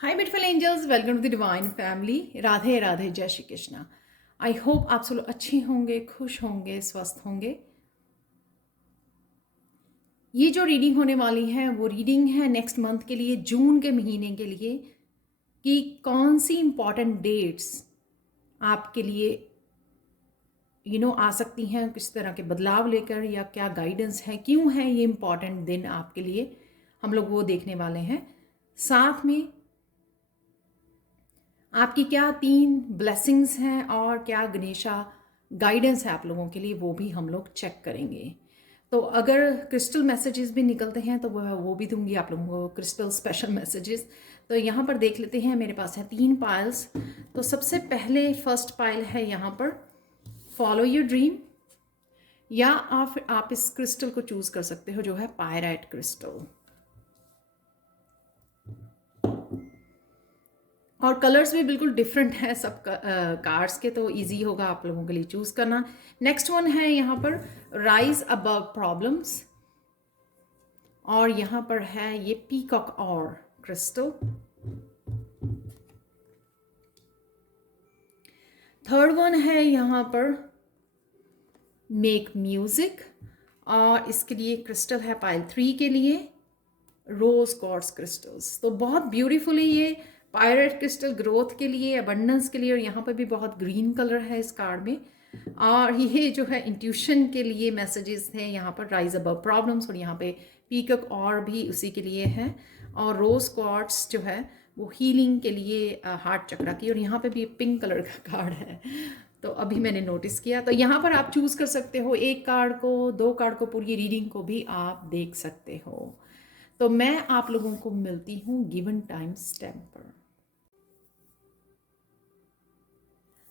Hi beautiful angels, welcome to the divine family. Radhe Radhe, जय Shri Krishna. I hope आप सब लोग अच्छे होंगे, खुश होंगे, स्वस्थ होंगे। ये जो रीडिंग होने वाली है वो रीडिंग है नेक्स्ट मंथ के लिए, जून के महीने के लिए, कि कौन सी इंपॉर्टेंट डेट्स आपके लिए आ सकती हैं, किस तरह के बदलाव लेकर, या क्या गाइडेंस है, क्यों है ये इंपॉर्टेंट दिन आपके लिए, हम लोग वो देखने वाले हैं। साथ में आपकी क्या 3 ब्लेसिंग्स हैं और क्या गणेशा गाइडेंस है आप लोगों के लिए, वो भी हम लोग चेक करेंगे। तो अगर क्रिस्टल मैसेजेस भी निकलते हैं तो वो भी दूंगी आप लोगों को, क्रिस्टल स्पेशल मैसेजेस। तो यहाँ पर देख लेते हैं, मेरे पास है 3 पाइल्स। तो सबसे पहले फर्स्ट पाइल है यहाँ पर फॉलो योर ड्रीम, या आप इस क्रिस्टल को चूज कर सकते हो जो है पायराइट क्रिस्टल। और कलर्स भी बिल्कुल डिफरेंट है सब कार्ड्स के, तो इजी होगा आप लोगों के लिए चूज करना। नेक्स्ट वन है यहाँ पर राइज अबव प्रॉब्लम्स, और यहाँ पर है ये पीकॉक और क्रिस्टल। थर्ड वन है यहाँ पर मेक म्यूजिक, और इसके लिए क्रिस्टल है पाइल 3 के लिए रोज क्वार्ट्ज क्रिस्टल्स। तो बहुत ब्यूटीफुली ये पायरेट क्रिस्टल ग्रोथ के लिए, अबंडेंस के लिए, और यहाँ पर भी बहुत ग्रीन कलर है इस कार्ड में। और ये जो है इंट्यूशन के लिए मैसेजेस हैं यहाँ पर, राइज अबव प्रॉब्लम्स, और यहाँ पे पीकॉक और भी उसी के लिए है। और रोज क्वार्ट्ज जो है वो हीलिंग के लिए, हार्ट चक्रा की। और यहाँ पे भी पिंक कलर का कार्ड है, तो अभी मैंने नोटिस किया। तो यहाँ पर आप चूज कर सकते हो, एक कार्ड को, 2 कार्ड को, पूरी रीडिंग को भी आप देख सकते हो। तो मैं आप लोगों को मिलती हूँ गिवन टाइम स्टैम्प पर।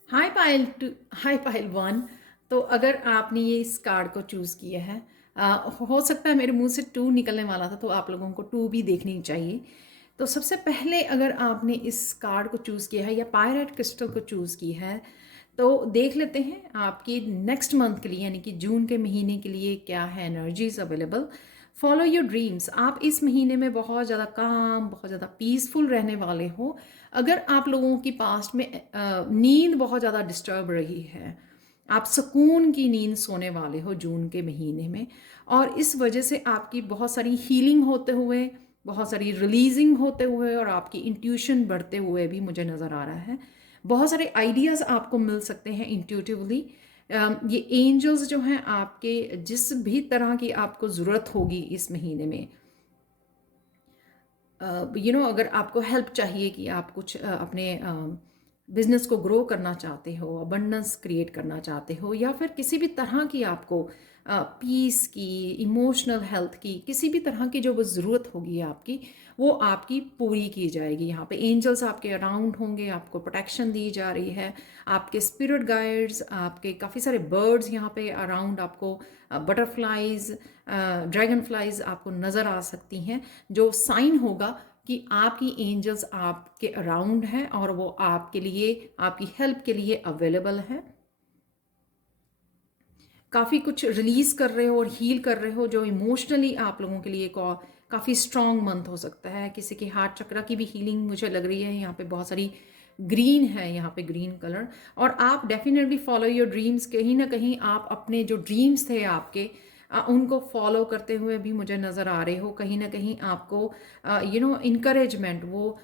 हाय पाइल 2, हाय पाइल 1। तो अगर आपने ये इस कार्ड को चूज़ किया है, हो सकता है मेरे मुंह से 2 निकलने वाला था, तो आप लोगों को 2 भी देखनी चाहिए। तो सबसे पहले अगर आपने इस कार्ड को चूज़ किया है या पायरेट क्रिस्टल को चूज़ किया है, तो देख लेते हैं आपकी नेक्स्ट मंथ के लिए, यानी कि जून के महीने के लिए क्या है energies available. Follow your dreams, आप इस महीने में बहुत ज़्यादा काम, बहुत ज़्यादा पीसफुल रहने वाले हो। अगर आप लोगों की पास्ट में नींद बहुत ज़्यादा डिस्टर्ब रही है, आप सुकून की नींद सोने वाले हो जून के महीने में, और इस वजह से आपकी बहुत सारी हीलिंग होते हुए, बहुत सारी रिलीजिंग होते हुए, और आपकी इंट्यूशन बढ़ते हुए भी मुझे नज़र आ रहा है। बहुत सारे आइडियाज़ आपको मिल सकते हैं इंट्यूटिवली। ये एंजल्स जो हैं आपके, जिस भी तरह की आपको ज़रूरत होगी इस महीने में, अगर आपको हेल्प चाहिए कि आप कुछ अपने बिजनेस को ग्रो करना चाहते हो, अबंडेंस क्रिएट करना चाहते हो, या फिर किसी भी तरह की आपको पीस की, इमोशनल हेल्थ की, किसी भी तरह की जो वो ज़रूरत होगी आपकी, वो आपकी पूरी की जाएगी। यहाँ पे एंजल्स आपके अराउंड होंगे, आपको प्रोटेक्शन दी जा रही है, आपके स्पिरिट गाइड्स, आपके काफ़ी सारे बर्ड्स यहाँ पे अराउंड आपको, बटरफ्लाइज, ड्रैगन फ्लाइज आपको नज़र आ सकती हैं, जो साइन होगा कि आपकी एंजल्स आपके अराउंड हैं और वो आपके लिए, आपकी हेल्प के लिए अवेलेबल है। काफ़ी कुछ रिलीज़ कर रहे हो और हील कर रहे हो, जो इमोशनली आप लोगों के लिए काफ़ी स्ट्रॉन्ग मंथ हो सकता है। किसी की हार्ट चक्रा की भी हीलिंग मुझे लग रही है। यहाँ पे बहुत सारी ग्रीन है, यहाँ पे ग्रीन कलर। और आप डेफिनेटली फॉलो योर ड्रीम्स, कहीं ना कहीं आप अपने जो ड्रीम्स थे आपके, उनको फॉलो करते हुए भी मुझे नज़र आ रहे हो। कहीं ना कहीं आपको इनकरेजमेंट, वो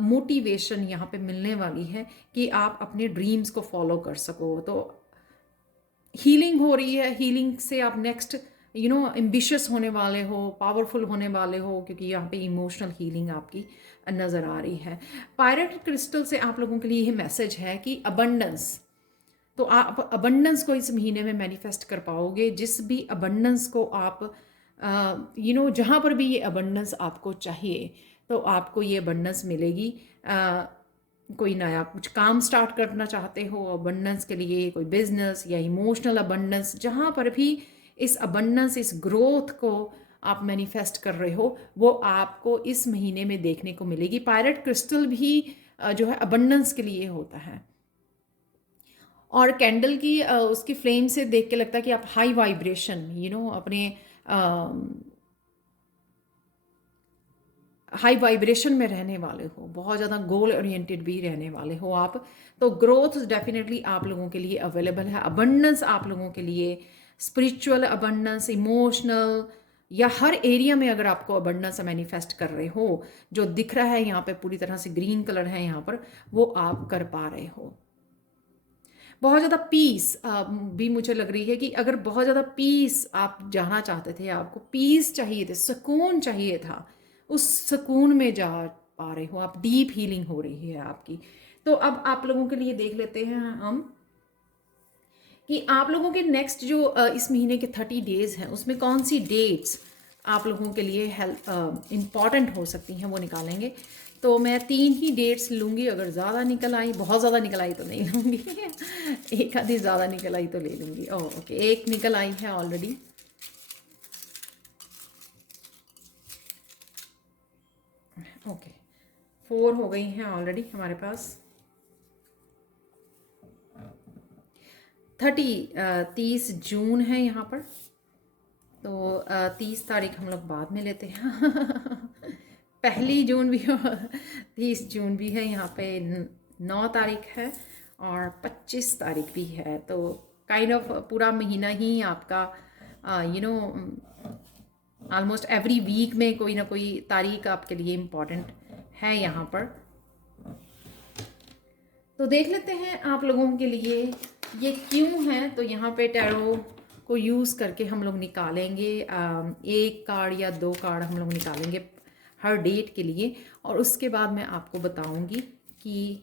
मोटिवेशन यहाँ पे मिलने वाली है कि आप अपने ड्रीम्स को फॉलो कर सको। तो हीलिंग हो रही है, हीलिंग से आप नेक्स्ट एम्बिशियस होने वाले हो, पावरफुल होने वाले हो, क्योंकि यहाँ पे इमोशनल हीलिंग आपकी नज़र आ रही है। पायरेट क्रिस्टल से आप लोगों के लिए ये मैसेज है कि अबंडेंस, तो आप अबंडेंस को इस महीने में मैनिफेस्ट कर पाओगे। जिस भी अबंडेंस को आप जहाँ पर भी ये अबंडेंस आपको चाहिए, तो आपको ये अबंडेंस मिलेगी। कोई नया कुछ काम स्टार्ट करना चाहते हो अबंडेंस के लिए, कोई बिजनेस या इमोशनल अबंडेंस, जहाँ पर भी इस अबंडेंस, इस ग्रोथ को आप मैनिफेस्ट कर रहे हो, वो आपको इस महीने में देखने को मिलेगी। पायरेट क्रिस्टल भी जो है अबंडेंस के लिए होता है। और कैंडल की उसकी फ्लेम से देख के लगता है कि आप हाई वाइब्रेशन अपने हाई वाइब्रेशन में रहने वाले हो, बहुत ज़्यादा गोल ओरिएंटेड भी रहने वाले हो आप, तो ग्रोथ डेफिनेटली आप लोगों के लिए अवेलेबल है। अबंडेंस आप लोगों के लिए, स्पिरिचुअल अबंडेंस, इमोशनल, या हर एरिया में अगर आपको अबंडेंस मैनिफेस्ट कर रहे हो, जो दिख रहा है यहाँ पे पूरी तरह से ग्रीन कलर है यहाँ पर, वो आप कर पा रहे हो। बहुत ज़्यादा पीस भी मुझे लग रही है कि अगर बहुत ज़्यादा पीस आप जाना चाहते थे, आपको पीस चाहिए थे, सुकून चाहिए था, उस सुकून में जा पा रहे हो आप, डीप हीलिंग हो रही है आपकी। तो अब आप लोगों के लिए देख लेते हैं हम कि आप लोगों के नेक्स्ट जो इस महीने के 30 डेज़ हैं उसमें कौन सी डेट्स आप लोगों के लिए हेल्प इम्पॉर्टेंट हो सकती हैं, वो निकालेंगे। तो मैं 3 ही डेट्स लूँगी, अगर ज़्यादा निकल आई, बहुत ज़्यादा निकल आई तो नहीं लूँगी एक आधी ज़्यादा निकल आई तो ले लूँगी। ओह ओके, एक निकल आई है ऑलरेडी। ओके, 4 हो गई हैं ऑलरेडी हमारे पास। 30 जून है यहाँ पर, तो 30 तारीख हम लोग बाद में लेते हैं 1 जून भी 30 जून भी है यहाँ पे, 9 तारीख है और 25 तारीख भी है। तो काइंड ऑफ पूरा महीना ही आपका ऑलमोस्ट एवरी वीक में कोई ना कोई तारीख आपके लिए इम्पॉर्टेंट है यहाँ पर। तो देख लेते हैं आप लोगों के लिए ये क्यों है। तो यहाँ पे टैरो को यूज़ करके हम लोग निकालेंगे, एक कार्ड या 2 कार्ड हम लोग निकालेंगे हर डेट के लिए, और उसके बाद मैं आपको बताऊंगी कि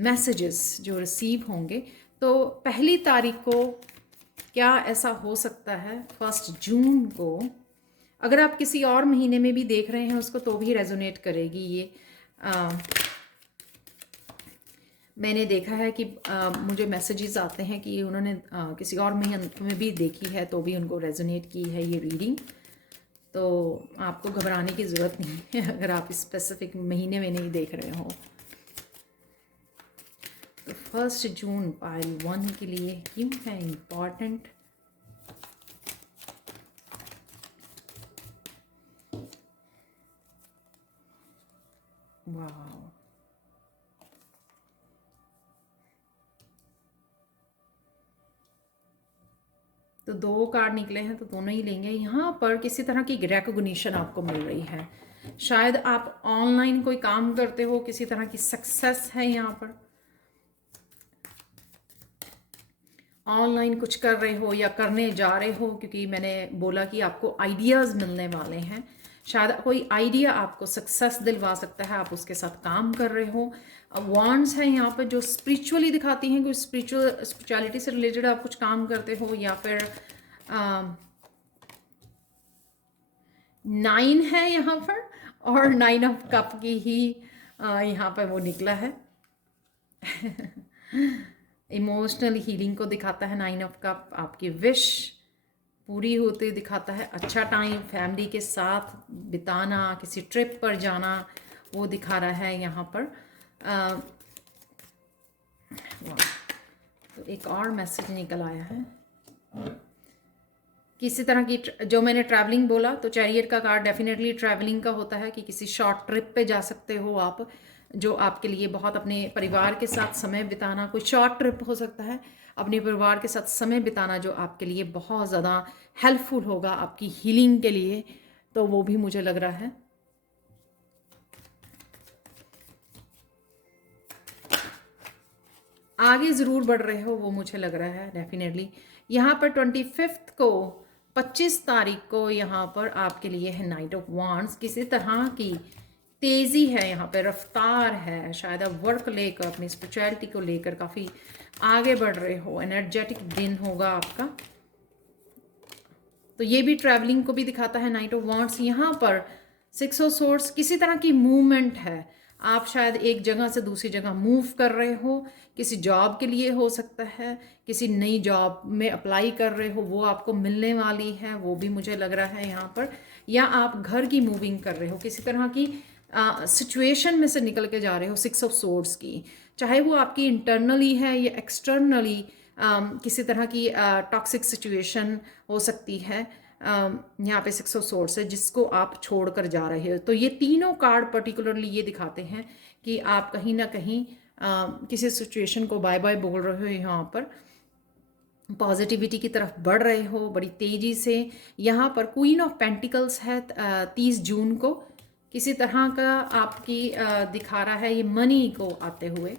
मैसेजेस जो रिसीव होंगे। तो 1 तारीख को क्या ऐसा हो सकता है, 1 जून को अगर आप किसी और महीने में भी देख रहे हैं उसको तो भी रेजोनेट करेगी ये। मैंने देखा है कि मुझे मैसेजेस आते हैं कि उन्होंने किसी और महीने में भी देखी है तो भी उनको रेजोनेट की है ये रीडिंग। तो आपको घबराने की ज़रूरत नहीं है अगर आप स्पेसिफिक महीने में नहीं देख रहे हो। तो 1 जून पाइल 1 के लिए क्यों है इम्पॉर्टेंट। वाह, तो 2 कार्ड निकले हैं तो दोनों ही लेंगे। यहाँ पर किसी तरह की रिकॉग्निशन आपको मिल रही है, शायद आप ऑनलाइन कोई काम करते हो, किसी तरह की सक्सेस है यहाँ पर, ऑनलाइन कुछ कर रहे हो या करने जा रहे हो, क्योंकि मैंने बोला कि आपको आइडियाज़ मिलने वाले हैं। शायद कोई आइडिया आपको सक्सेस दिलवा सकता है, आप उसके साथ काम कर रहे हो। वॉन्ड्स हैं यहाँ पर जो स्पिरिचुअली दिखाती हैं, कोई स्पिरिचुअलिटी से रिलेटेड आप कुछ काम करते हो, या फिर 9 है यहाँ पर, और 9 ऑफ कप की ही यहाँ पर वो निकला है इमोशनल हीलिंग को दिखाता है 9 ऑफ कप, आपकी विश पूरी होते दिखाता है, अच्छा टाइम फैमिली के साथ बिताना, किसी ट्रिप पर जाना, वो दिखा रहा है यहाँ पर। तो एक और मैसेज निकल आया है किसी तरह की, जो मैंने ट्रैवलिंग बोला तो चैरियट का कार्ड डेफिनेटली ट्रैवलिंग का होता है कि किसी शॉर्ट ट्रिप पे जा सकते हो आप, जो आपके लिए बहुत, अपने परिवार के साथ समय बिताना, कोई शॉर्ट ट्रिप हो सकता है, अपने परिवार के साथ समय बिताना जो आपके लिए बहुत ज़्यादा हेल्पफुल होगा आपकी हीलिंग के लिए, तो वो भी मुझे लग रहा है। आगे ज़रूर बढ़ रहे हो वो मुझे लग रहा है डेफिनेटली। यहाँ पर 25 को 25 तारीख को यहाँ पर आपके लिए है नाइट ऑफ वांड्स, किसी तरह की तेज़ी है यहाँ पे, रफ्तार है, शायद आप वर्क लेकर, अपनी स्पिरिचुअलिटी को लेकर काफ़ी आगे बढ़ रहे हो, एनर्जेटिक दिन होगा आपका। तो ये भी ट्रैवलिंग को भी दिखाता है नाइट ऑफ वांड्स। यहाँ पर 6 ऑफ सोर्ड्स, किसी तरह की मूवमेंट है, आप शायद एक जगह से दूसरी जगह मूव कर रहे हो, किसी जॉब के लिए हो सकता है, किसी नई जॉब में अप्लाई कर रहे हो, वो आपको मिलने वाली है, वो भी मुझे लग रहा है यहाँ पर, या आप घर की मूविंग कर रहे हो, किसी तरह की सिचुएशन में से निकल के जा रहे हो 6 ऑफ सोर्ड्स की, चाहे वो आपकी इंटरनली है या एक्सटर्नली किसी तरह की टॉक्सिक सिचुएशन हो सकती है, यहाँ पे 6 ऑफ सोर्ड्स है जिसको आप छोड़ कर जा रहे हो। तो ये तीनों कार्ड पर्टिकुलरली ये दिखाते हैं कि आप कहीं ना कहीं किसी सिचुएशन को बाय बाय बोल रहे हो, यहाँ पर पॉजिटिविटी की तरफ बढ़ रहे हो बड़ी तेजी से। यहाँ पर क्वीन ऑफ पेंटिकल्स है 30 जून को, किसी तरह का आपकी दिखा रहा है ये मनी को आते हुए।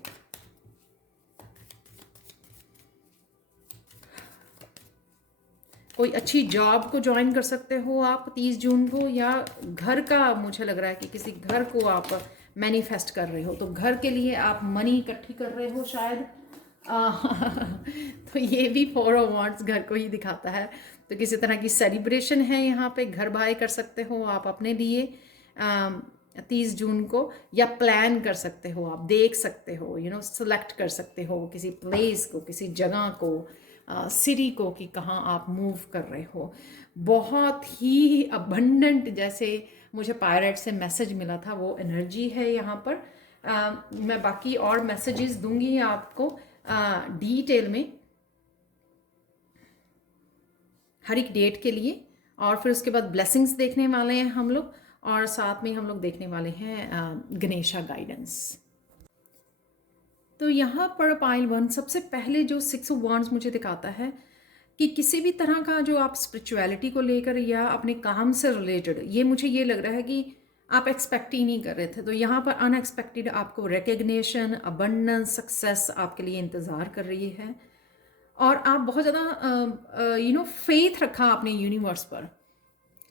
कोई अच्छी जॉब को ज्वाइन कर सकते हो आप 30 जून को, या घर का मुझे लग रहा है कि किसी घर को आप मैनिफेस्ट कर रहे हो, तो घर के लिए आप मनी इकट्ठी कर रहे हो शायद। तो ये भी 4 ऑफ वांड्स घर को ही दिखाता है। तो किसी तरह की सेलिब्रेशन है यहाँ पे, घर बाय कर सकते हो आप अपने लिए 30 जून को, या प्लान कर सकते हो, आप देख सकते हो, सेलेक्ट कर सकते हो किसी प्लेस को, किसी जगह को, सिटी को, कि कहाँ आप मूव कर रहे हो। बहुत ही अबंडेंट, जैसे मुझे पायरेट से मैसेज मिला था, वो एनर्जी है यहाँ पर। मैं बाकी और मैसेजेस दूंगी आपको डिटेल में हर एक डेट के लिए, और फिर उसके बाद ब्लेसिंग्स देखने वाले हैं हम लोग, और साथ में हम लोग देखने वाले हैं गणेशा गाइडेंस। तो यहाँ पर पाइल 1 सबसे पहले जो 6 ऑफ वांड्स मुझे दिखाता है कि किसी भी तरह का जो आप स्पिरिचुअलिटी को लेकर या अपने काम से रिलेटेड, ये मुझे ये लग रहा है कि आप एक्सपेक्ट ही नहीं कर रहे थे, तो यहाँ पर अनएक्सपेक्टेड आपको रिकग्निशन, अबंडेंस, सक्सेस आपके लिए इंतज़ार कर रही है। और आप बहुत ज़्यादा फेथ रखा आपने यूनिवर्स पर,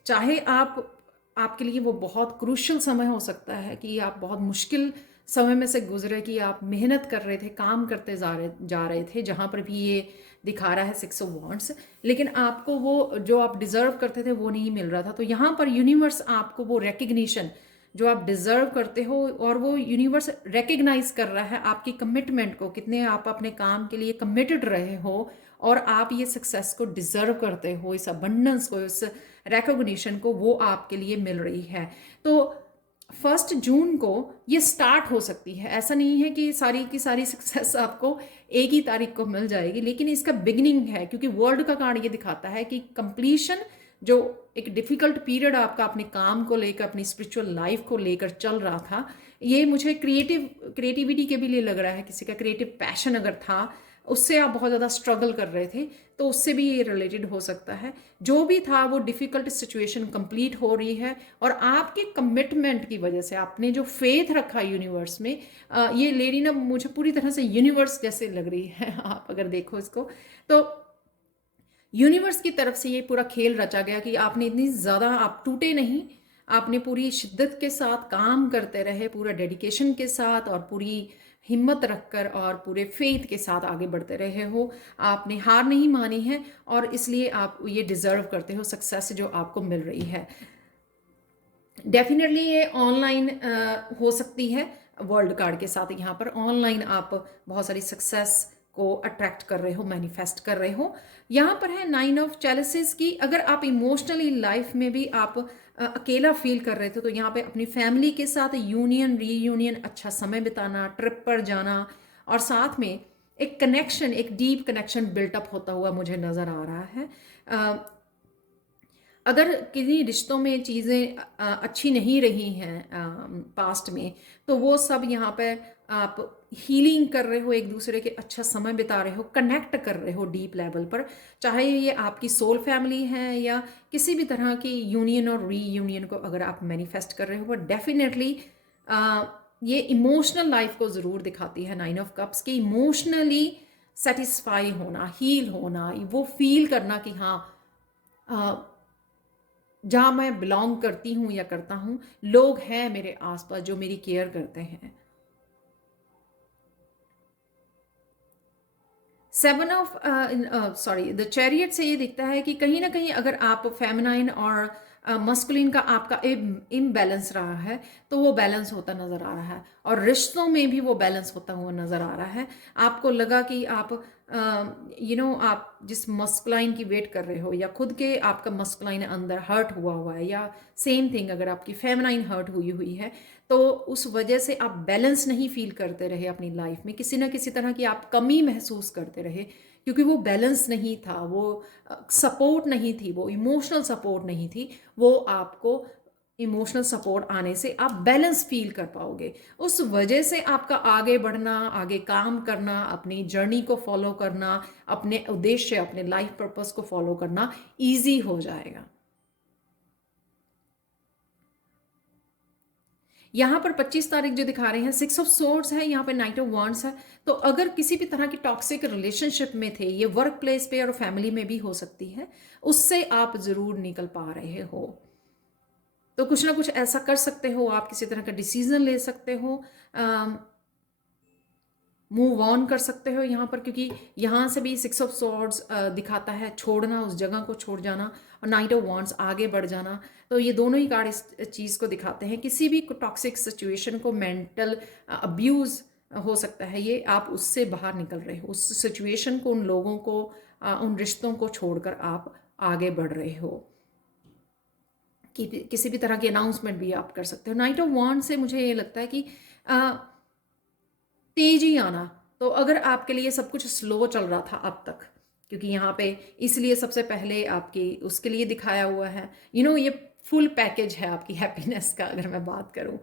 चाहे आपके लिए वो बहुत क्रूशल समय हो सकता है कि आप बहुत मुश्किल समय में से गुजरे, कि आप मेहनत कर रहे थे, काम करते जा रहे थे, जहाँ पर भी ये दिखा रहा है 6 ऑफ वांड्स, लेकिन आपको वो जो आप डिज़र्व करते थे वो नहीं मिल रहा था। तो यहाँ पर यूनिवर्स आपको वो रिकग्निशन जो आप डिज़र्व करते हो, और वो यूनिवर्स रिकग्नाइज कर रहा है आपकी कमिटमेंट को, कितने आप अपने काम के लिए कमिटेड रहे हो, और आप ये सक्सेस को डिज़र्व करते हो, इस अबंडेंस को, इस रिकॉग्निशन को, वो आपके लिए मिल रही है। तो 1 जून को ये स्टार्ट हो सकती है, ऐसा नहीं है कि सारी की सारी सक्सेस आपको एक ही तारीख को मिल जाएगी, लेकिन इसका बिगिनिंग है, क्योंकि वर्ल्ड का कार्ड ये दिखाता है कि कंप्लीशन, जो एक डिफिकल्ट पीरियड आपका अपने काम को लेकर, अपनी स्पिरिचुअल लाइफ को लेकर चल रहा था, ये मुझे क्रिएटिविटी के भी लिए लग रहा है, किसी का क्रिएटिव पैशन अगर था, उससे आप बहुत ज़्यादा स्ट्रगल कर रहे थे, तो उससे भी ये रिलेटेड हो सकता है। जो भी था वो डिफ़िकल्ट सिचुएशन कंप्लीट हो रही है, और आपके कमिटमेंट की वजह से, आपने जो फेथ रखा यूनिवर्स में, ये लेडी ना मुझे पूरी तरह से यूनिवर्स जैसे लग रही है। आप अगर देखो इसको, तो यूनिवर्स की तरफ से ये पूरा खेल रचा गया कि आपने इतनी ज़्यादा, आप टूटे नहीं, आपने पूरी शिद्दत के साथ काम करते रहे, पूरा डेडिकेशन के साथ और पूरी हिम्मत रखकर और पूरे फेथ के साथ आगे बढ़ते रहे हो। आपने हार नहीं मानी है, और इसलिए आप ये डिज़र्व करते हो सक्सेस जो आपको मिल रही है। डेफिनेटली ये ऑनलाइन हो सकती है, वर्ल्ड कार्ड के साथ यहाँ पर ऑनलाइन आप बहुत सारी सक्सेस को अट्रैक्ट कर रहे हो, मैनिफेस्ट कर रहे हो। यहाँ पर है 9 ऑफ चैलिसेस की, अगर आप इमोशनली लाइफ में भी आप अकेला फील कर रहे थे, तो यहाँ पे अपनी फैमिली के साथ यूनियन, रीयूनियन, अच्छा समय बिताना, ट्रिप पर जाना, और साथ में एक कनेक्शन, एक डीप कनेक्शन बिल्टअप होता हुआ मुझे नज़र आ रहा है। अगर किन्हीं रिश्तों में चीज़ें अच्छी नहीं रही हैं पास्ट में, तो वो सब यहाँ पर आप हीलिंग कर रहे हो, एक दूसरे के अच्छा समय बिता रहे हो, कनेक्ट कर रहे हो डीप लेवल पर, चाहे ये आपकी सोल फैमिली है या किसी भी तरह की यूनियन और रीयूनियन को अगर आप मैनिफेस्ट कर रहे हो, बट डेफिनेटली ये इमोशनल लाइफ को ज़रूर दिखाती है 9 ऑफ कप्स की। इमोशनली सेटिस्फाई होना, हील होना, वो फील करना कि हाँ, जहाँ मैं बिलोंग करती हूँ या करता हूँ, लोग हैं मेरे आसपास जो मेरी केयर करते हैं। 7 ऑफ द चैरियट से ये दिखता है कि कहीं ना कहीं अगर आप फेमिनाइन और मस्कुलिन का आपका इम्बैलेंस रहा है, तो वो बैलेंस होता नज़र आ रहा है, और रिश्तों में भी वो बैलेंस होता हुआ नज़र आ रहा है। आपको लगा कि आप आप जिस मस्कुलाइन की वेट कर रहे हो, या खुद के आपका मस्कुलाइन अंदर हर्ट हुआ है, या सेम थिंग अगर आपकी फेमिनाइन हर्ट हुई हुई है, तो उस वजह से आप बैलेंस नहीं फील करते रहे अपनी लाइफ में, किसी ना किसी तरह की आप कमी महसूस करते रहे, क्योंकि वो बैलेंस नहीं था, वो सपोर्ट नहीं थी, वो इमोशनल सपोर्ट नहीं थी। वो आपको इमोशनल सपोर्ट आने से आप बैलेंस फील कर पाओगे। उस वजह से आपका आगे बढ़ना, आगे काम करना, अपनी जर्नी को फॉलो करना, अपने उद्देश्य, अपने लाइफ पर्पस को फॉलो करना ईजी हो जाएगा। यहाँ पर 25 तारीख जो दिखा रहे हैं, 6 ऑफ सोर्ड्स है, यहाँ पे नाइट ऑफ वांड्स है। तो अगर किसी भी तरह की टॉक्सिक रिलेशनशिप में थे, ये वर्क प्लेस पे और फैमिली में भी हो सकती है, उससे आप ज़रूर निकल पा रहे हो। तो कुछ ना कुछ ऐसा कर सकते हो, आप किसी तरह का डिसीजन ले सकते हो, मूव ऑन कर सकते हो यहाँ पर, क्योंकि यहाँ से भी 6 ऑफ सॉर्ड्स दिखाता है छोड़ना, उस जगह को छोड़ जाना, और नाइट ऑफ वांड्स आगे बढ़ जाना। तो ये दोनों ही कार्ड इस चीज़ को दिखाते हैं। किसी भी टॉक्सिक सिचुएशन को, मेंटल अब्यूज़ हो सकता है ये, आप उससे बाहर निकल रहे हो, उस सिचुएशन को, उन लोगों को, उन रिश्तों को छोड़कर आप आगे बढ़ रहे हो। कि किसी भी तरह की अनाउंसमेंट भी आप कर सकते हो। नाइट ऑफ वांड से मुझे ये लगता है कि तेजी आना। तो अगर आपके लिए सब कुछ स्लो चल रहा था अब तक, क्योंकि यहाँ पे इसलिए सबसे पहले आपकी उसके लिए दिखाया हुआ है, ये फुल पैकेज है आपकी हैप्पीनेस का। अगर मैं बात करूँ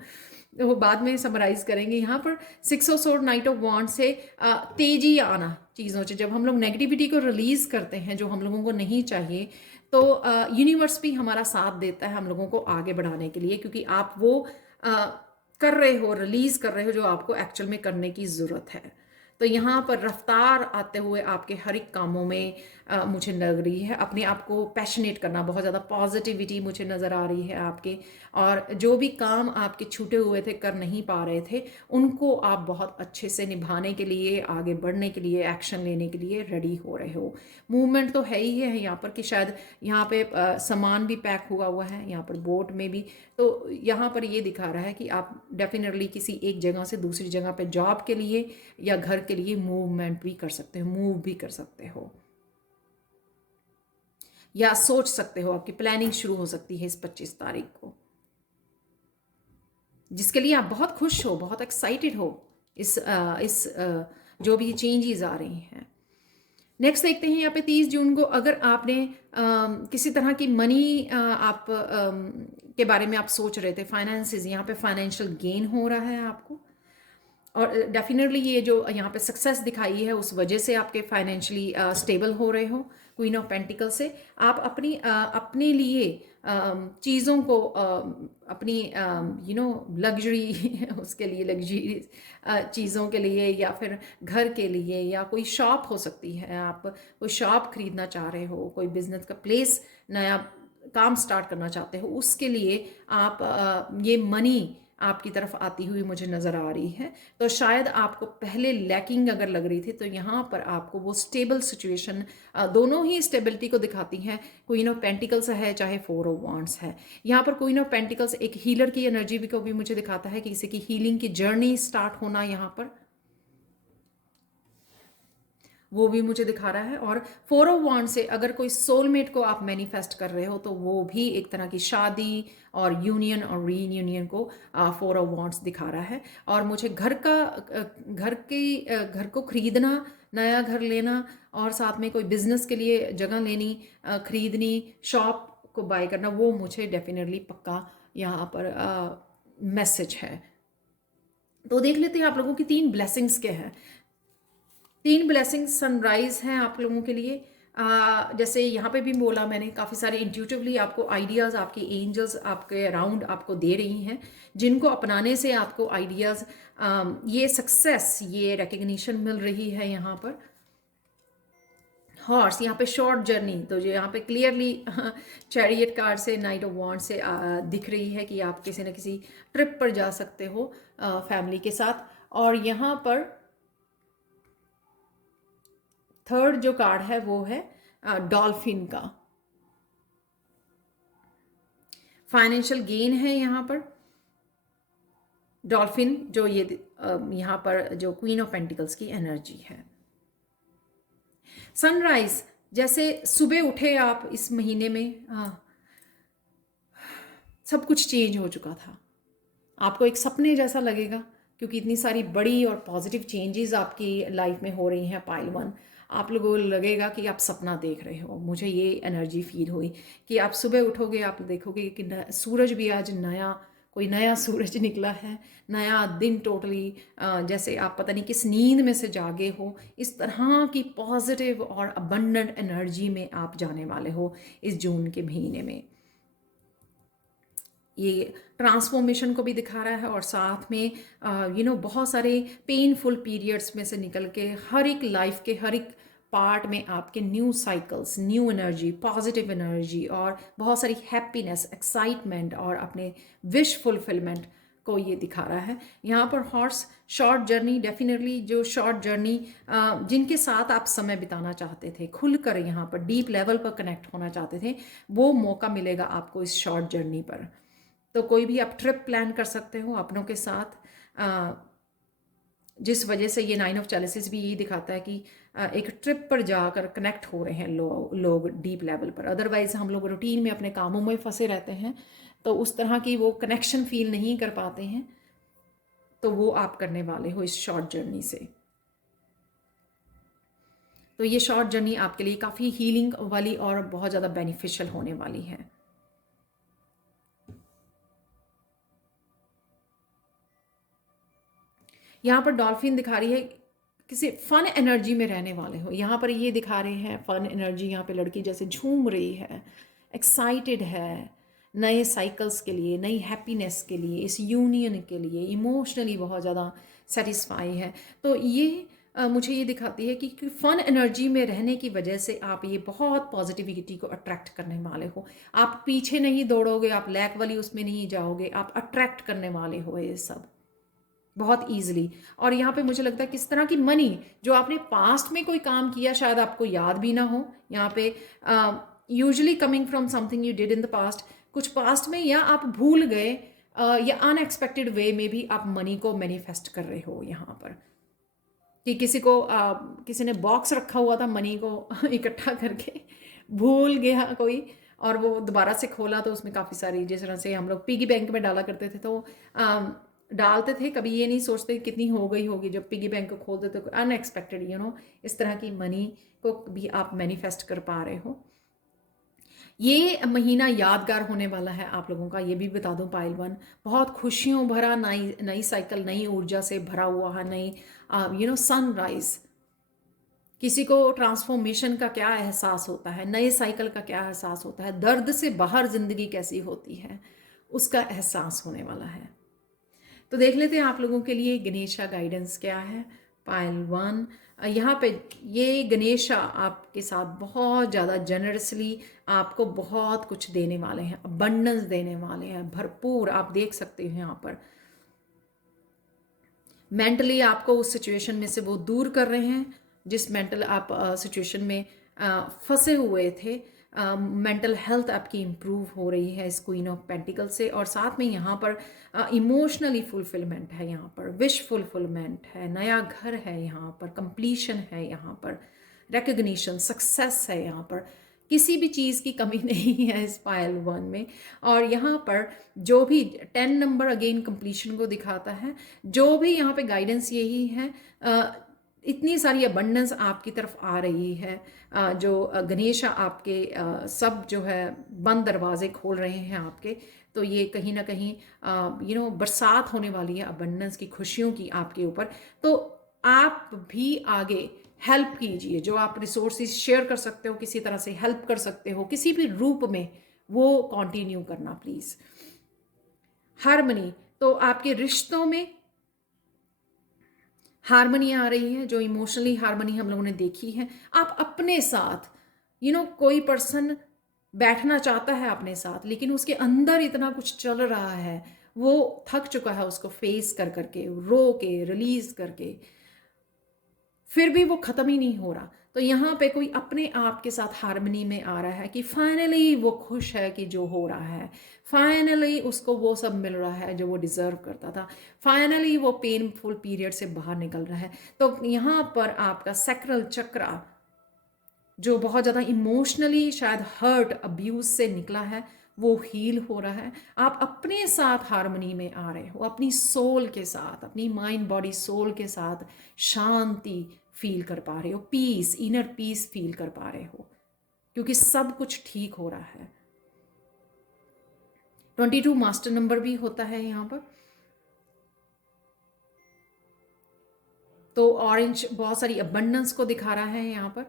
तो वो बाद में समराइज करेंगे। यहाँ पर 6 ऑफ सोर्ड, नाइट ऑफ वांड से तेजी आना चीज़ों से। जब हम लोग नेगेटिविटी को रिलीज करते हैं, जो हम लोगों को नहीं चाहिए, तो यूनिवर्स भी हमारा साथ देता है हम लोगों को आगे बढ़ाने के लिए, क्योंकि आप वो कर रहे हो, रिलीज कर रहे हो जो आपको एक्चुअल में करने की ज़रूरत है। तो यहाँ पर रफ्तार आते हुए आपके हर एक कामों में मुझे लग रही है। अपने आप को पैशनेट करना, बहुत ज़्यादा पॉजिटिविटी मुझे नज़र आ रही है आपके। और जो भी काम आपके छूटे हुए थे, कर नहीं पा रहे थे, उनको आप बहुत अच्छे से निभाने के लिए, आगे बढ़ने के लिए, एक्शन लेने के लिए रेडी हो रहे हो। मूवमेंट तो है ही है यहाँ पर, कि शायद यहाँ पे सामान भी पैक हुआ हुआ है, यहाँ पर बोट में भी। तो यहाँ पर ये दिखा रहा है कि आप डेफिनेटली किसी एक जगह से दूसरी जगह पे जॉब के लिए या घर के लिए मूवमेंट भी कर सकते हो, मूव भी कर सकते हो, या सोच सकते हो। आपकी प्लानिंग शुरू हो सकती है इस 25 तारीख को, जिसके लिए आप बहुत खुश हो, बहुत एक्साइटेड हो। इस जो भी चेंजेस आ रही हैं। नेक्स्ट देखते हैं यहाँ पे 30 जून को, अगर आपने किसी तरह की मनी आप के बारे में आप सोच रहे थे, फाइनेंसेस, यहाँ पे फाइनेंशियल गेन हो रहा है आपको। और डेफिनेटली ये जो यहाँ पे सक्सेस दिखाई है, उस वजह से आपके फाइनेंशियली स्टेबल हो रहे हो। क्वीन ऑफ पेंटिकल से आप अपने लिए चीज़ों को, अपनी लग्जरी उसके लिए, लग्जरी चीज़ों के लिए, या फिर घर के लिए, या कोई शॉप हो सकती है, आप कोई शॉप खरीदना चाह रहे हो, कोई बिजनेस का प्लेस, नया काम स्टार्ट करना चाहते हो, उसके लिए आप ये मनी आपकी तरफ आती हुई मुझे नज़र आ रही है। तो शायद आपको पहले लैकिंग अगर लग रही थी, तो यहाँ पर आपको वो स्टेबल सिचुएशन, दोनों ही स्टेबिलिटी को दिखाती हैं। क्वीन ऑफ पेंटिकल्स है, चाहे 4 ऑफ वांड्स है। यहाँ पर क्वीन ऑफ पेंटिकल्स एक हीलर की एनर्जी भी को भी मुझे दिखाता है, कि किसी की हीलिंग की जर्नी स्टार्ट होना यहाँ पर, वो भी मुझे दिखा रहा है। और 4 ऑफ वांड से अगर कोई सोलमेट को आप मैनिफेस्ट कर रहे हो, तो वो भी एक तरह की शादी और यूनियन और रीयूनियन को 4 ऑफ वांड्स दिखा रहा है। और मुझे घर को खरीदना, नया घर लेना, और साथ में कोई बिजनेस के लिए जगह लेनी, खरीदनी, शॉप को बाय करना, वो मुझे डेफिनेटली पक्का यहाँ पर मैसेज है। तो देख लेते हैं आप लोगों की 3 ब्लेसिंग्स क्या है। 3 ब्लेसिंग्स सनराइज हैं आप लोगों के लिए। जैसे यहाँ पे भी बोला मैंने, काफ़ी सारे इंट्यूटिवली आपको आइडियाज़, आपके एंजल्स आपके अराउंड आपको दे रही हैं, जिनको अपनाने से आपको आइडियाज़, ये सक्सेस, ये रिकग्निशन मिल रही है यहाँ पर। हॉर्स, यहाँ पे शॉर्ट जर्नी, तो जो यहाँ पे क्लियरली चैरियट कार्ड से, नाइट ऑफ वांड से दिख रही है कि आप किसी न किसी ट्रिप पर जा सकते हो फैमिली के साथ। और यहाँ पर थर्ड जो कार्ड है वो है डॉल्फिन का। फाइनेंशियल गेन है यहाँ पर। डॉल्फिन जो ये यहाँ पर जो क्वीन ऑफ पेंटिकल्स की एनर्जी है। सनराइज, जैसे सुबह उठे आप इस महीने में, सब कुछ चेंज हो चुका था, आपको एक सपने जैसा लगेगा, क्योंकि इतनी सारी बड़ी और पॉजिटिव चेंजेस आपकी लाइफ में हो रही हैं। पाइल 1, आप लोगों को लगेगा कि आप सपना देख रहे हो। मुझे ये एनर्जी फील हुई कि आप सुबह उठोगे, आप देखोगे कि सूरज भी आज नया, कोई नया सूरज निकला है, नया दिन टोटली, जैसे आप पता नहीं किस नींद में से जागे हो। इस तरह की पॉजिटिव और अबंडेंट एनर्जी में आप जाने वाले हो इस जून के महीने में। ये ट्रांसफॉर्मेशन को भी दिखा रहा है और साथ में बहुत सारे पेनफुल पीरियड्स में से निकल के हर एक लाइफ के हर एक पार्ट में आपके new cycles, new energy, positive energy और बहुत सारी हैप्पीनेस, एक्साइटमेंट और अपने विश फुलफिलमेंट को ये दिखा रहा है। यहाँ पर हॉर्स शॉर्ट जर्नी, डेफिनेटली जो शॉर्ट जर्नी जिनके साथ आप समय बिताना चाहते थे, खुलकर यहाँ पर डीप लेवल पर कनेक्ट होना चाहते थे, वो मौका मिलेगा आपको इस शॉर्ट जर्नी पर। तो कोई भी आप ट्रिप प्लान कर सकते हो अपनों के साथ, जिस वजह से ये 9 ऑफ चैलिसेस भी यही दिखाता है कि एक ट्रिप पर जाकर कनेक्ट हो रहे हैं लोग डीप लेवल पर। अदरवाइज हम लोग रूटीन में अपने कामों में फंसे रहते हैं, तो उस तरह की वो कनेक्शन फील नहीं कर पाते हैं, तो वो आप करने वाले हो इस शॉर्ट जर्नी से। तो ये शॉर्ट जर्नी आपके लिए काफ़ी हीलिंग वाली और बहुत ज़्यादा बेनिफिशियल होने वाली है। यहाँ पर डॉल्फिन दिखा रही है, किसी फन एनर्जी में रहने वाले हो। यहाँ पर ये दिखा रहे हैं फन एनर्जी, यहाँ पे लड़की जैसे झूम रही है, एक्साइटेड है नए साइकिल्स के लिए, नई हैप्पीनेस के लिए, इस यूनियन के लिए, इमोशनली बहुत ज़्यादा सेटिस्फाई है। तो ये मुझे ये दिखाती है कि फ़न एनर्जी में रहने की वजह से आप ये बहुत पॉजिटिविटी को अट्रैक्ट करने वाले हो। आप पीछे नहीं दौड़ोगे, आप लैक वाली उसमें नहीं जाओगे, आप अट्रैक्ट करने वाले हो ये सब बहुत ईजिली। और यहाँ पे मुझे लगता है किस तरह की मनी जो आपने पास्ट में कोई काम किया शायद आपको याद भी ना हो, यहाँ पे usually coming from something you did in the past, कुछ पास्ट में, या आप भूल गए या अनएक्सपेक्टेड वे में भी आप मनी को मैनिफेस्ट कर रहे हो यहाँ पर, कि किसी ने बॉक्स रखा हुआ था मनी को इकट्ठा करके, भूल गया कोई और वो दोबारा से खोला तो उसमें काफ़ी सारी, जिस तरह से हम लोग पिगी बैंक में डाला करते थे, तो डालते थे, कभी ये नहीं सोचते कितनी हो गई होगी, जब पिगी बैंक को खोलते तो अनएक्सपेक्टेड इस तरह की मनी को भी आप मैनिफेस्ट कर पा रहे हो। ये महीना यादगार होने वाला है आप लोगों का, ये भी बता दूं पाइल वन, बहुत खुशियों भरा, नई नई साइकिल, नई ऊर्जा से भरा हुआ है, नई सनराइज। किसी को ट्रांसफॉर्मेशन का क्या एहसास होता है, नए साइकिल का क्या एहसास होता है, दर्द से बाहर जिंदगी कैसी होती है, उसका एहसास होने वाला है। तो देख लेते हैं आप लोगों के लिए गणेशा गाइडेंस क्या है। पाइल वन, यहाँ पे ये गणेशा आपके साथ बहुत ज़्यादा जनरसली आपको बहुत कुछ देने वाले हैं, अबंडेंस देने वाले हैं, भरपूर। आप देख सकते हो यहाँ पर मेंटली आपको उस सिचुएशन में से वो दूर कर रहे हैं जिस मेंटल आप सिचुएशन में फंसे हुए थे। मेंटल हेल्थ आपकी इम्प्रूव हो रही है इस क्वीन ऑफ पेंटिकल से, और साथ में यहाँ पर इमोशनली फुलफिलमेंट है, यहाँ पर विश फुलफिलमेंट है, नया घर है, यहाँ पर कंप्लीशन है, यहाँ पर रिकग्निशन, सक्सेस है, यहाँ पर किसी भी चीज़ की कमी नहीं है इस पायल वन में। और यहाँ पर जो भी 10 नंबर अगेन कंप्लीशन को दिखाता है, जो भी यहाँ पे गाइडेंस यही है, इतनी सारी अबंडेंस आपकी तरफ आ रही है, जो गणेशा आपके सब जो है बंद दरवाजे खोल रहे हैं आपके, तो ये कहीं ना कहीं बरसात होने वाली है अबंडेंस की, खुशियों की आपके ऊपर। तो आप भी आगे हेल्प कीजिए, जो आप रिसोर्सेज शेयर कर सकते हो, किसी तरह से हेल्प कर सकते हो किसी भी रूप में, वो कंटिन्यू करना प्लीज़। हार्मनी, तो आपके रिश्तों में हार्मनी आ रही है, जो इमोशनली हार्मनी हम लोगों ने देखी है। आप अपने साथ कोई पर्सन बैठना चाहता है अपने साथ, लेकिन उसके अंदर इतना कुछ चल रहा है, वो थक चुका है उसको फेस कर करके, रो के, रिलीज करके, फिर भी वो ख़त्म ही नहीं हो रहा। तो यहाँ पे कोई अपने आप के साथ हार्मनी में आ रहा है कि फाइनली वो खुश है कि जो हो रहा है, फाइनली उसको वो सब मिल रहा है जो वो डिज़र्व करता था, फाइनली वो पेनफुल पीरियड से बाहर निकल रहा है। तो यहाँ पर आपका सैक्रल चक्रा जो बहुत ज़्यादा इमोशनली शायद हर्ट, अब्यूज़ से निकला है, वो हील हो रहा है। आप अपने साथ हार्मनी में आ रहे हो, अपनी सोल के साथ, अपनी माइंड बॉडी सोल के साथ शांति, फील कर पा रहे हो, पीस, इनर पीस फील कर पा रहे हो, क्योंकि सब कुछ ठीक हो रहा है। 22 मास्टर नंबर भी होता है यहाँ पर। तो ऑरेंज बहुत सारी अबंडेंस को दिखा रहा है यहाँ पर।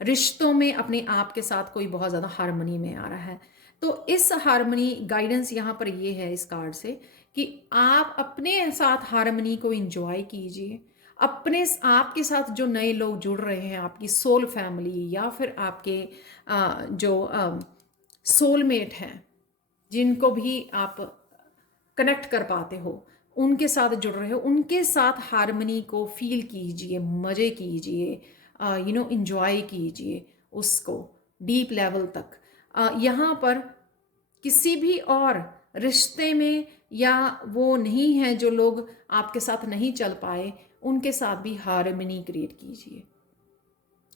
रिश्तों में अपने आप के साथ कोई बहुत ज़्यादा हार्मनी में आ रहा है। तो इस हार्मनी गाइडेंस यहाँ पर ये है इस कार्ड से कि आप अपने साथ हार्मनी को एंजॉय कीजिए। अपने आपके साथ जो नए लोग जुड़ रहे हैं, आपकी सोल फैमिली या फिर आपके जो सोलमेट हैं, जिनको भी आप कनेक्ट कर पाते हो, उनके साथ जुड़ रहे हो, उनके साथ हार्मनी को फील कीजिए, मज़े कीजिए, इंजॉय कीजिए उसको डीप लेवल तक। यहाँ पर किसी भी और रिश्ते में या वो नहीं है जो लोग आपके साथ नहीं चल पाए, उनके साथ भी हार्मनी क्रिएट कीजिए।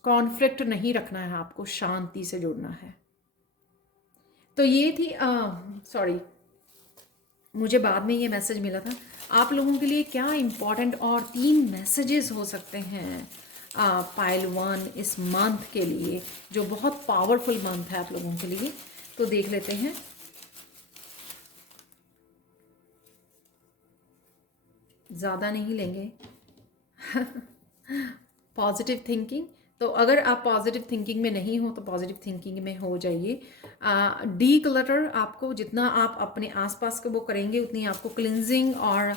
कॉन्फ्लिक्ट नहीं रखना है आपको, शांति से जुड़ना है। तो ये थी सॉरी, मुझे बाद में ये मैसेज मिला था आप लोगों के लिए क्या इम्पोर्टेंट और 3 मैसेजेस हो सकते हैं पाइल 1 इस मंथ के लिए, जो बहुत पावरफुल मंथ है आप लोगों के लिए। तो देख लेते हैं। ज़्यादा नहीं लेंगे। पॉजिटिव थिंकिंग, तो अगर आप पॉजिटिव थिंकिंग में नहीं हो तो पॉजिटिव थिंकिंग में हो जाइए। डी क्लटर, आपको जितना आप अपने आसपास को वो करेंगे उतनी आपको क्लिनजिंग और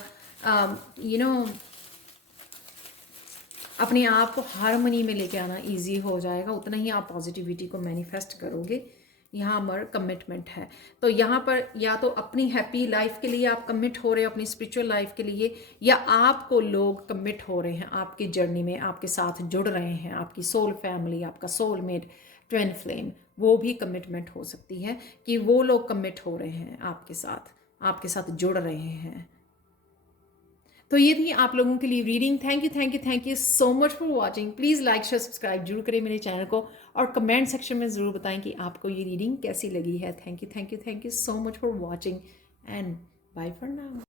अपने आप को हार्मनी में लेके आना इजी हो जाएगा, उतना ही आप पॉजिटिविटी को मैनिफेस्ट करोगे। यहाँ पर कमिटमेंट है, तो यहाँ पर या तो अपनी हैप्पी लाइफ के लिए आप कमिट हो रहे हो, अपनी स्पिरिचुअल लाइफ के लिए, या आपको लोग कमिट हो रहे हैं आपकी जर्नी में, आपके साथ जुड़ रहे हैं, आपकी सोल फैमिली, आपका सोलमेट, ट्विन फ्लेम, वो भी कमिटमेंट हो सकती है कि वो लोग कमिट हो रहे हैं आपके साथ जुड़ रहे हैं। तो ये थी आप लोगों के लिए reading. Thank you so much for watching. Please like share subscribe जरूर करें मेरे चैनल को, और कमेंट सेक्शन में ज़रूर बताएं कि आपको ये रीडिंग कैसी लगी है। Thank you so much for watching and bye for now.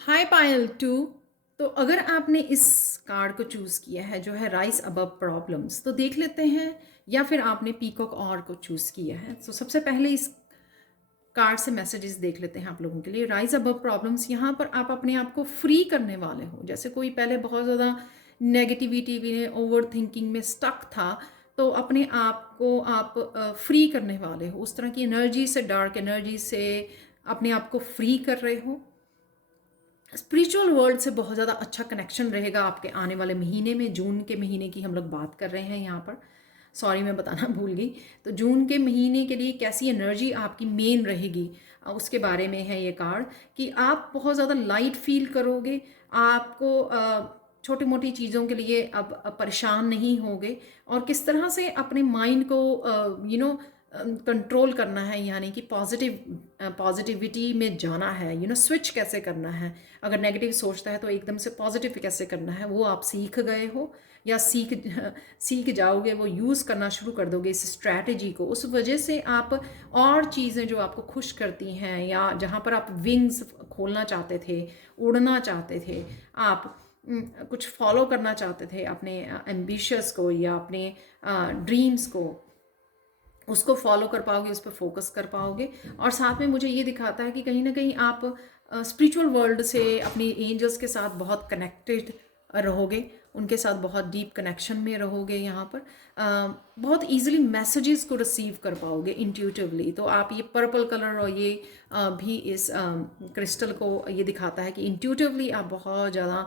Hi Payal 2। तो अगर आपने इस कार्ड को चूज़ किया है जो है राइज अबव प्रॉब्लम्स, तो देख लेते हैं, या फिर आपने पीकॉक और को चूज़ किया है। तो सबसे पहले इस कार्ड से मैसेजेस देख लेते हैं आप लोगों के लिए। राइज अबव प्रॉब्लम्स, यहाँ पर आप अपने आप को फ्री करने वाले हो। जैसे कोई पहले बहुत ज़्यादा नेगेटिविटी में, ओवर थिंकिंग में स्टक था, तो अपने आप को आप फ्री करने वाले हो। उस तरह की एनर्जी से, डार्क एनर्जी से अपने आप को फ्री कर रहे हो। स्पिरिचुअल वर्ल्ड से बहुत ज़्यादा अच्छा कनेक्शन रहेगा आपके आने वाले महीने में। जून के महीने की हम लोग बात कर रहे हैं यहाँ पर, सॉरी मैं बताना भूल गई। तो जून के महीने के लिए कैसी एनर्जी आपकी मेन रहेगी, उसके बारे में है ये कार्ड, कि आप बहुत ज़्यादा लाइट फील करोगे। आपको छोटी मोटी चीज़ों के लिए अब परेशान नहीं होगे, और किस तरह से अपने माइंड को कंट्रोल करना है, यानी कि पॉजिटिविटी में जाना है, स्विच कैसे करना है। अगर नेगेटिव सोचता है तो एकदम से पॉजिटिव कैसे करना है, वो आप सीख गए हो या सीख जाओगे, वो यूज़ करना शुरू कर दोगे इस स्ट्रैटेजी को। उस वजह से आप और चीज़ें जो आपको खुश करती हैं, या जहाँ पर आप विंग्स खोलना चाहते थे, उड़ना चाहते थे, आप कुछ फॉलो करना चाहते थे अपने एम्बिशंस को या अपने ड्रीम्स को, उसको फॉलो कर पाओगे, उस पर फोकस कर पाओगे। और साथ में मुझे ये दिखाता है कि कहीं ना कहीं आप स्पिरिचुअल वर्ल्ड से अपनी एंजल्स के साथ बहुत कनेक्टेड रहोगे, उनके साथ बहुत डीप कनेक्शन में रहोगे। यहाँ पर बहुत इजीली मैसेजेस को रिसीव कर पाओगे इंट्यूटिवली। तो आप ये पर्पल कलर और ये भी इस क्रिस्टल को ये दिखाता है कि इंट्यूटिवली आप बहुत ज़्यादा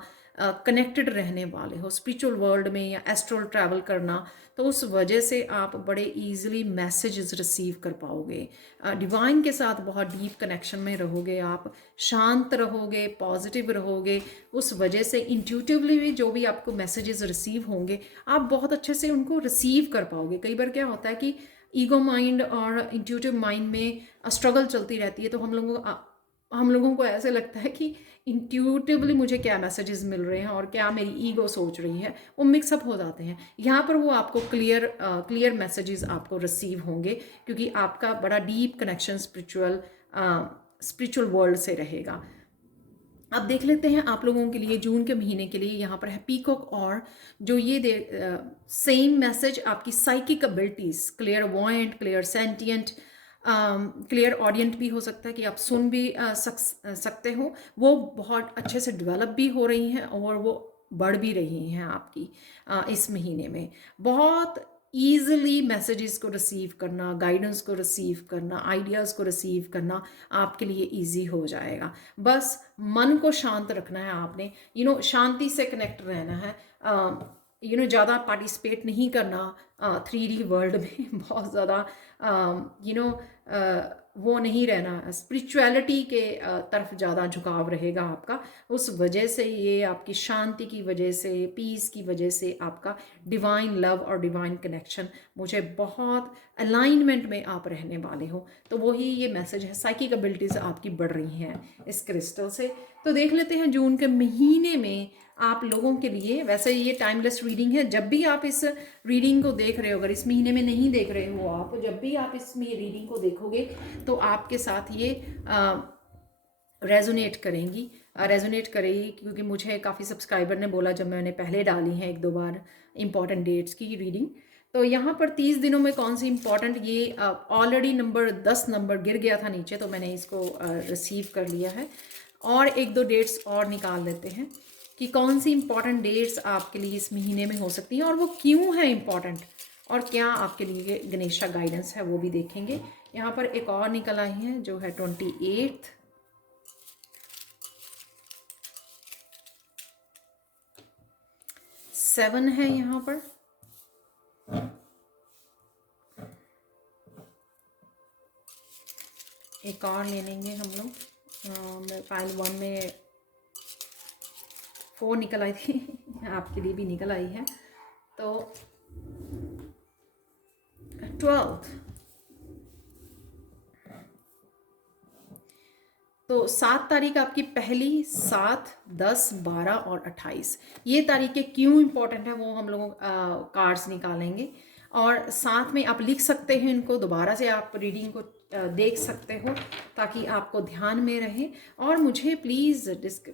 कनेक्टेड रहने वाले हो स्पिरिचुअल वर्ल्ड में, या एस्ट्रल ट्रैवल करना, तो उस वजह से आप बड़े इजीली मैसेजेस रिसीव कर पाओगे। डिवाइन के साथ बहुत डीप कनेक्शन में रहोगे, आप शांत रहोगे, पॉजिटिव रहोगे। उस वजह से इंट्यूटिवली भी जो भी आपको मैसेजेस रिसीव होंगे, आप बहुत अच्छे से उनको रिसीव कर पाओगे। कई बार क्या होता है कि ईगो माइंड और इंट्यूटिव माइंड में स्ट्रगल चलती रहती है, तो हम लोगों को ऐसे लगता है कि इंट्यूटिवली मुझे क्या मैसेजेस मिल रहे हैं और क्या मेरी ईगो सोच रही है, वो मिक्सअप हो जाते हैं। यहाँ पर वो आपको क्लियर मैसेजेस आपको रिसीव होंगे, क्योंकि आपका बड़ा डीप कनेक्शन स्पिरिचुअल वर्ल्ड से रहेगा। अब देख लेते हैं आप लोगों के लिए जून के महीने के लिए यहाँ पर है पीकॉक, और जो ये सेम मैसेज आपकी psychic abilities, clairvoyant, clairsentient, clairaudient भी हो सकता है कि आप सुन भी सकते हो, वो बहुत अच्छे से डेवलप भी हो रही हैं और वो बढ़ भी रही हैं आपकी इस महीने में। बहुत ईज़िली मैसेजेस को रिसीव करना, गाइडेंस को रिसीव करना, आइडियाज़ को रिसीव करना आपके लिए इजी हो जाएगा। बस मन को शांत रखना है आपने, शांति से कनेक्ट रहना है, ज़्यादा पार्टिसिपेट नहीं करना 3D वर्ल्ड में बहुत ज़्यादा वो नहीं रहना, स्पिरिचुअलिटी के तरफ ज़्यादा झुकाव रहेगा आपका। उस वजह से ये आपकी शांति की वजह से, पीस की वजह से आपका डिवाइन लव और डिवाइन कनेक्शन, मुझे बहुत अलाइनमेंट में आप रहने वाले हो। तो वही ये मैसेज है, साइकिक एबिलिटीज़ आपकी बढ़ रही हैं इस क्रिस्टल से। तो देख लेते हैं जून के महीने में आप लोगों के लिए। वैसे ये टाइमलेस रीडिंग है, जब भी आप इस रीडिंग को देख रहे हो, अगर इस महीने में नहीं देख रहे हो आप, जब भी आप इस रीडिंग को देखोगे तो आपके साथ ये रेजोनेट करेगी, क्योंकि मुझे काफ़ी सब्सक्राइबर ने बोला जब मैंने पहले डाली हैं 1-2 बार इंपॉर्टेंट डेट्स की रीडिंग, तो यहाँ पर 30 दिनों में कौन सी इंपॉर्टेंट, ये ऑलरेडी नंबर 10 नंबर गिर गया था नीचे, तो मैंने इसको रिसीव कर लिया है। और 1-2 डेट्स और निकाल लेते हैं कि कौन सी इंपॉर्टेंट डेट्स आपके लिए इस महीने में हो सकती हैं और वो क्यों है इंपॉर्टेंट, और क्या आपके लिए गणेशा गाइडेंस है वो भी देखेंगे। यहाँ पर एक और निकल आई है जो है 28, 7 है यहाँ पर, एक और ले लेंगे हम लोग। फाइल 1 में 4 निकल आई थी आपके लिए भी निकल आई है, तो 12, तो 7 तारीख आपकी पहली, 7, 10, 12 और 28, ये तारीखें क्यों इंपॉर्टेंट है वो हम लोग कार्ड्स निकालेंगे, और साथ में आप लिख सकते हैं इनको, दोबारा से आप रीडिंग को देख सकते हो ताकि आपको ध्यान में रहे। और मुझे प्लीज़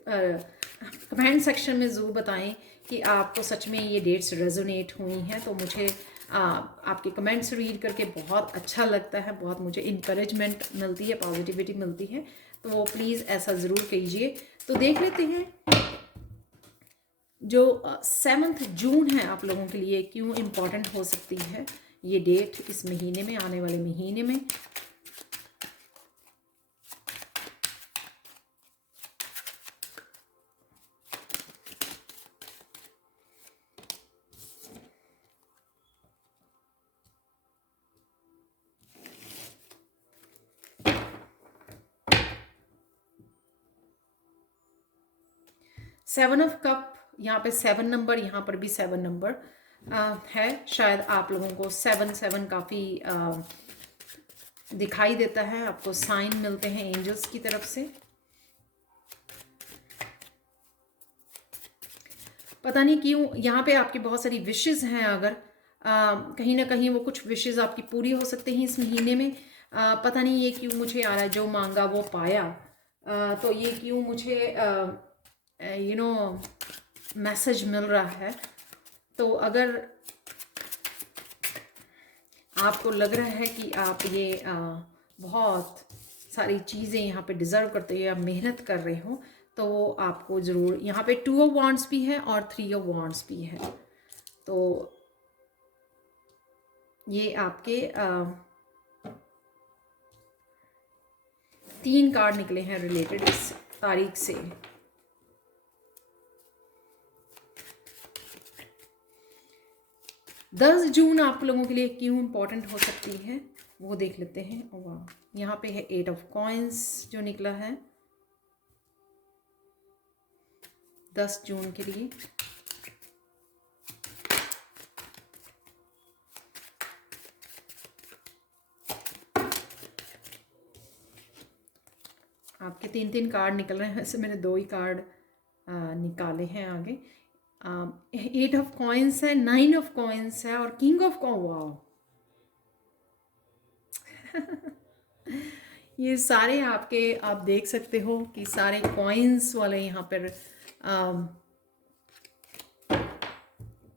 कमेंट सेक्शन में ज़रूर बताएं कि आपको सच में ये डेट्स रेजोनेट हुई हैं। तो मुझे आपके कमेंट्स रीड करके बहुत अच्छा लगता है, बहुत मुझे इंकरेजमेंट मिलती है, पॉजिटिविटी मिलती है, तो वो प्लीज़ ऐसा ज़रूर कीजिए। तो देख लेते हैं जो 7 जून है आप लोगों के लिए क्यों इम्पॉर्टेंट हो सकती है ये डेट इस महीने में, आने वाले महीने में। सेवन ऑफ कप, यहाँ पे 7 नंबर, यहाँ पर भी 7 नंबर है। शायद आप लोगों को 7 काफ़ी दिखाई देता है, आपको साइन मिलते हैं एंजल्स की तरफ से। पता नहीं क्यों यहाँ पे आपकी बहुत सारी विशेस हैं, अगर कहीं ना कहीं वो कुछ विशेस आपकी पूरी हो सकती हैं इस महीने में। पता नहीं ये क्यों मुझे आ रहा है, जो मांगा वो पाया। तो ये क्यों मुझे मैसेज मिल रहा है। तो अगर आपको लग रहा है कि आप ये बहुत सारी चीज़ें यहाँ पे डिज़र्व करते हो या मेहनत कर रहे हो, तो आपको ज़रूर, यहाँ पे 2 ऑफ वांड्स भी है और 3 ऑफ वांड्स भी है। तो ये आपके 3 कार्ड निकले हैं रिलेटेड इस तारीख से। दस जून आप लोगों के लिए क्यों इम्पोर्टेंट हो सकती है वो देख लेते हैं। वाह, यहाँ पे है 8 ऑफ कॉइंस जो निकला है 10 जून के लिए। आपके 3-3 कार्ड निकल रहे हैं, वैसे मैंने 2 ही कार्ड निकाले हैं आगे। 8 ऑफ कॉइंस है, 9 ऑफ कॉइंस है और किंग ऑफ कॉइन। वाओ ये सारे आपके आप देख सकते हो कि सारे कॉइन्स वाले यहाँ पर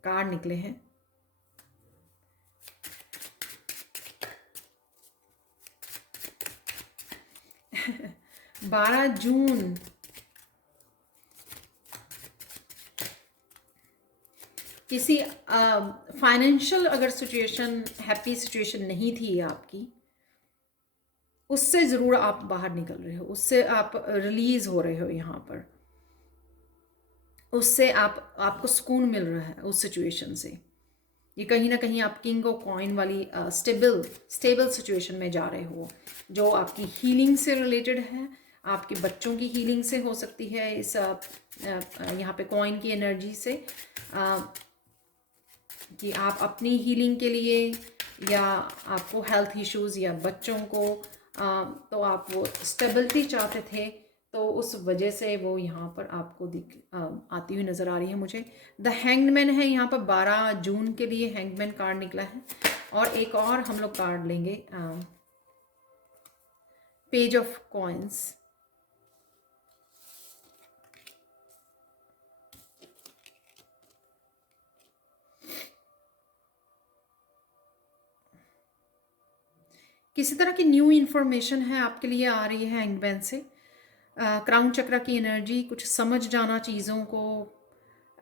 कार्ड निकले हैं। 12 जून किसी फाइनेंशियल अगर सिचुएशन हैप्पी सिचुएशन नहीं थी आपकी, उससे ज़रूर आप बाहर निकल रहे हो, उससे आप रिलीज़ हो रहे हो यहाँ पर, उससे आपको सुकून मिल रहा है उस सिचुएशन से। ये कहीं ना कहीं आप किंग ऑफ कॉइन वाली स्टेबल सिचुएशन में जा रहे हो, जो आपकी हीलिंग से रिलेटेड है, आपके बच्चों की हीलिंग से हो सकती है, इस यहाँ पे कॉइन की एनर्जी से, कि आप अपनी हीलिंग के लिए या आपको हेल्थ इश्यूज़ या बच्चों को तो आप वो स्टेबिलिटी चाहते थे, तो उस वजह से वो यहाँ पर आपको आती हुई नज़र आ रही है मुझे। द हैंगमैन है यहाँ पर, 12 जून के लिए हैंगमैन कार्ड निकला है। और एक और हम लोग कार्ड लेंगे, पेज ऑफ कॉइन्स। किसी तरह की न्यू इन्फॉर्मेशन है आपके लिए आ रही है हैंगमैन से। क्राउन चक्र की एनर्जी, कुछ समझ जाना चीज़ों को,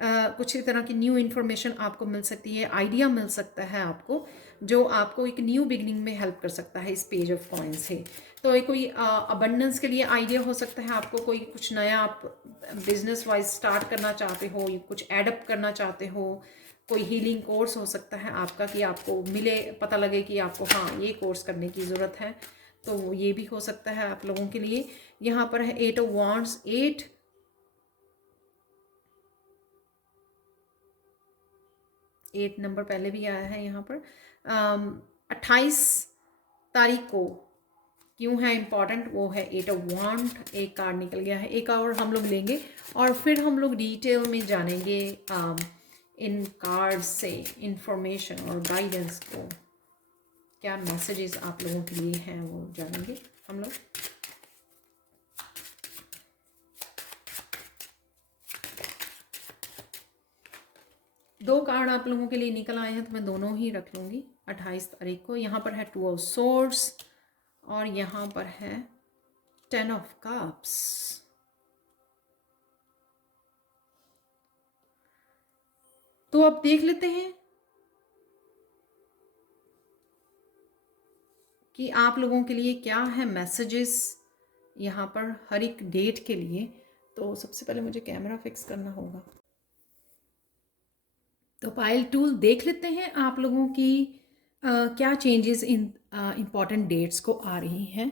कुछ तरह की न्यू इन्फॉर्मेशन आपको मिल सकती है, आइडिया मिल सकता है आपको, जो आपको एक न्यू बिगनिंग में हेल्प कर सकता है इस पेज ऑफ कॉइन से। तो एक कोई अबंडेंस के लिए आइडिया हो सकता है आपको, कोई कुछ नया आप बिजनेस वाइज स्टार्ट करना चाहते हो, कुछ एडअप करना चाहते हो, कोई हीलिंग कोर्स हो सकता है आपका, कि आपको मिले, पता लगे कि आपको हाँ ये कोर्स करने की ज़रूरत है, तो ये भी हो सकता है आप लोगों के लिए। यहाँ पर है 8 ऑफ वांड्स, 8 नंबर पहले भी आया है यहाँ पर। 28 तारीख को क्यों है इम्पॉर्टेंट, वो है 8 ऑफ वांड, एक कार्ड निकल गया है, एक और हम लोग लेंगे और फिर हम लोग डिटेल में जानेंगे इन कार्ड से इंफॉर्मेशन और गाइडेंस को, क्या मैसेजेस आप लोगों के लिए हैं वो जानेंगे हम लोग। दो कार्ड आप लोगों के लिए निकल आए हैं, तो मैं दोनों ही रख लूँगी 28 तारीख को। यहाँ पर है 2 ऑफ सोर्ड्स और यहाँ पर है 10 ऑफ कप्स। तो अब देख लेते हैं कि आप लोगों के लिए क्या है मैसेजेस यहाँ पर हर एक डेट के लिए। तो सबसे पहले मुझे कैमरा फिक्स करना होगा, तो पायल टूल देख लेते हैं आप लोगों की क्या चेंजेस इन इम्पॉर्टेंट डेट्स को आ रही हैं।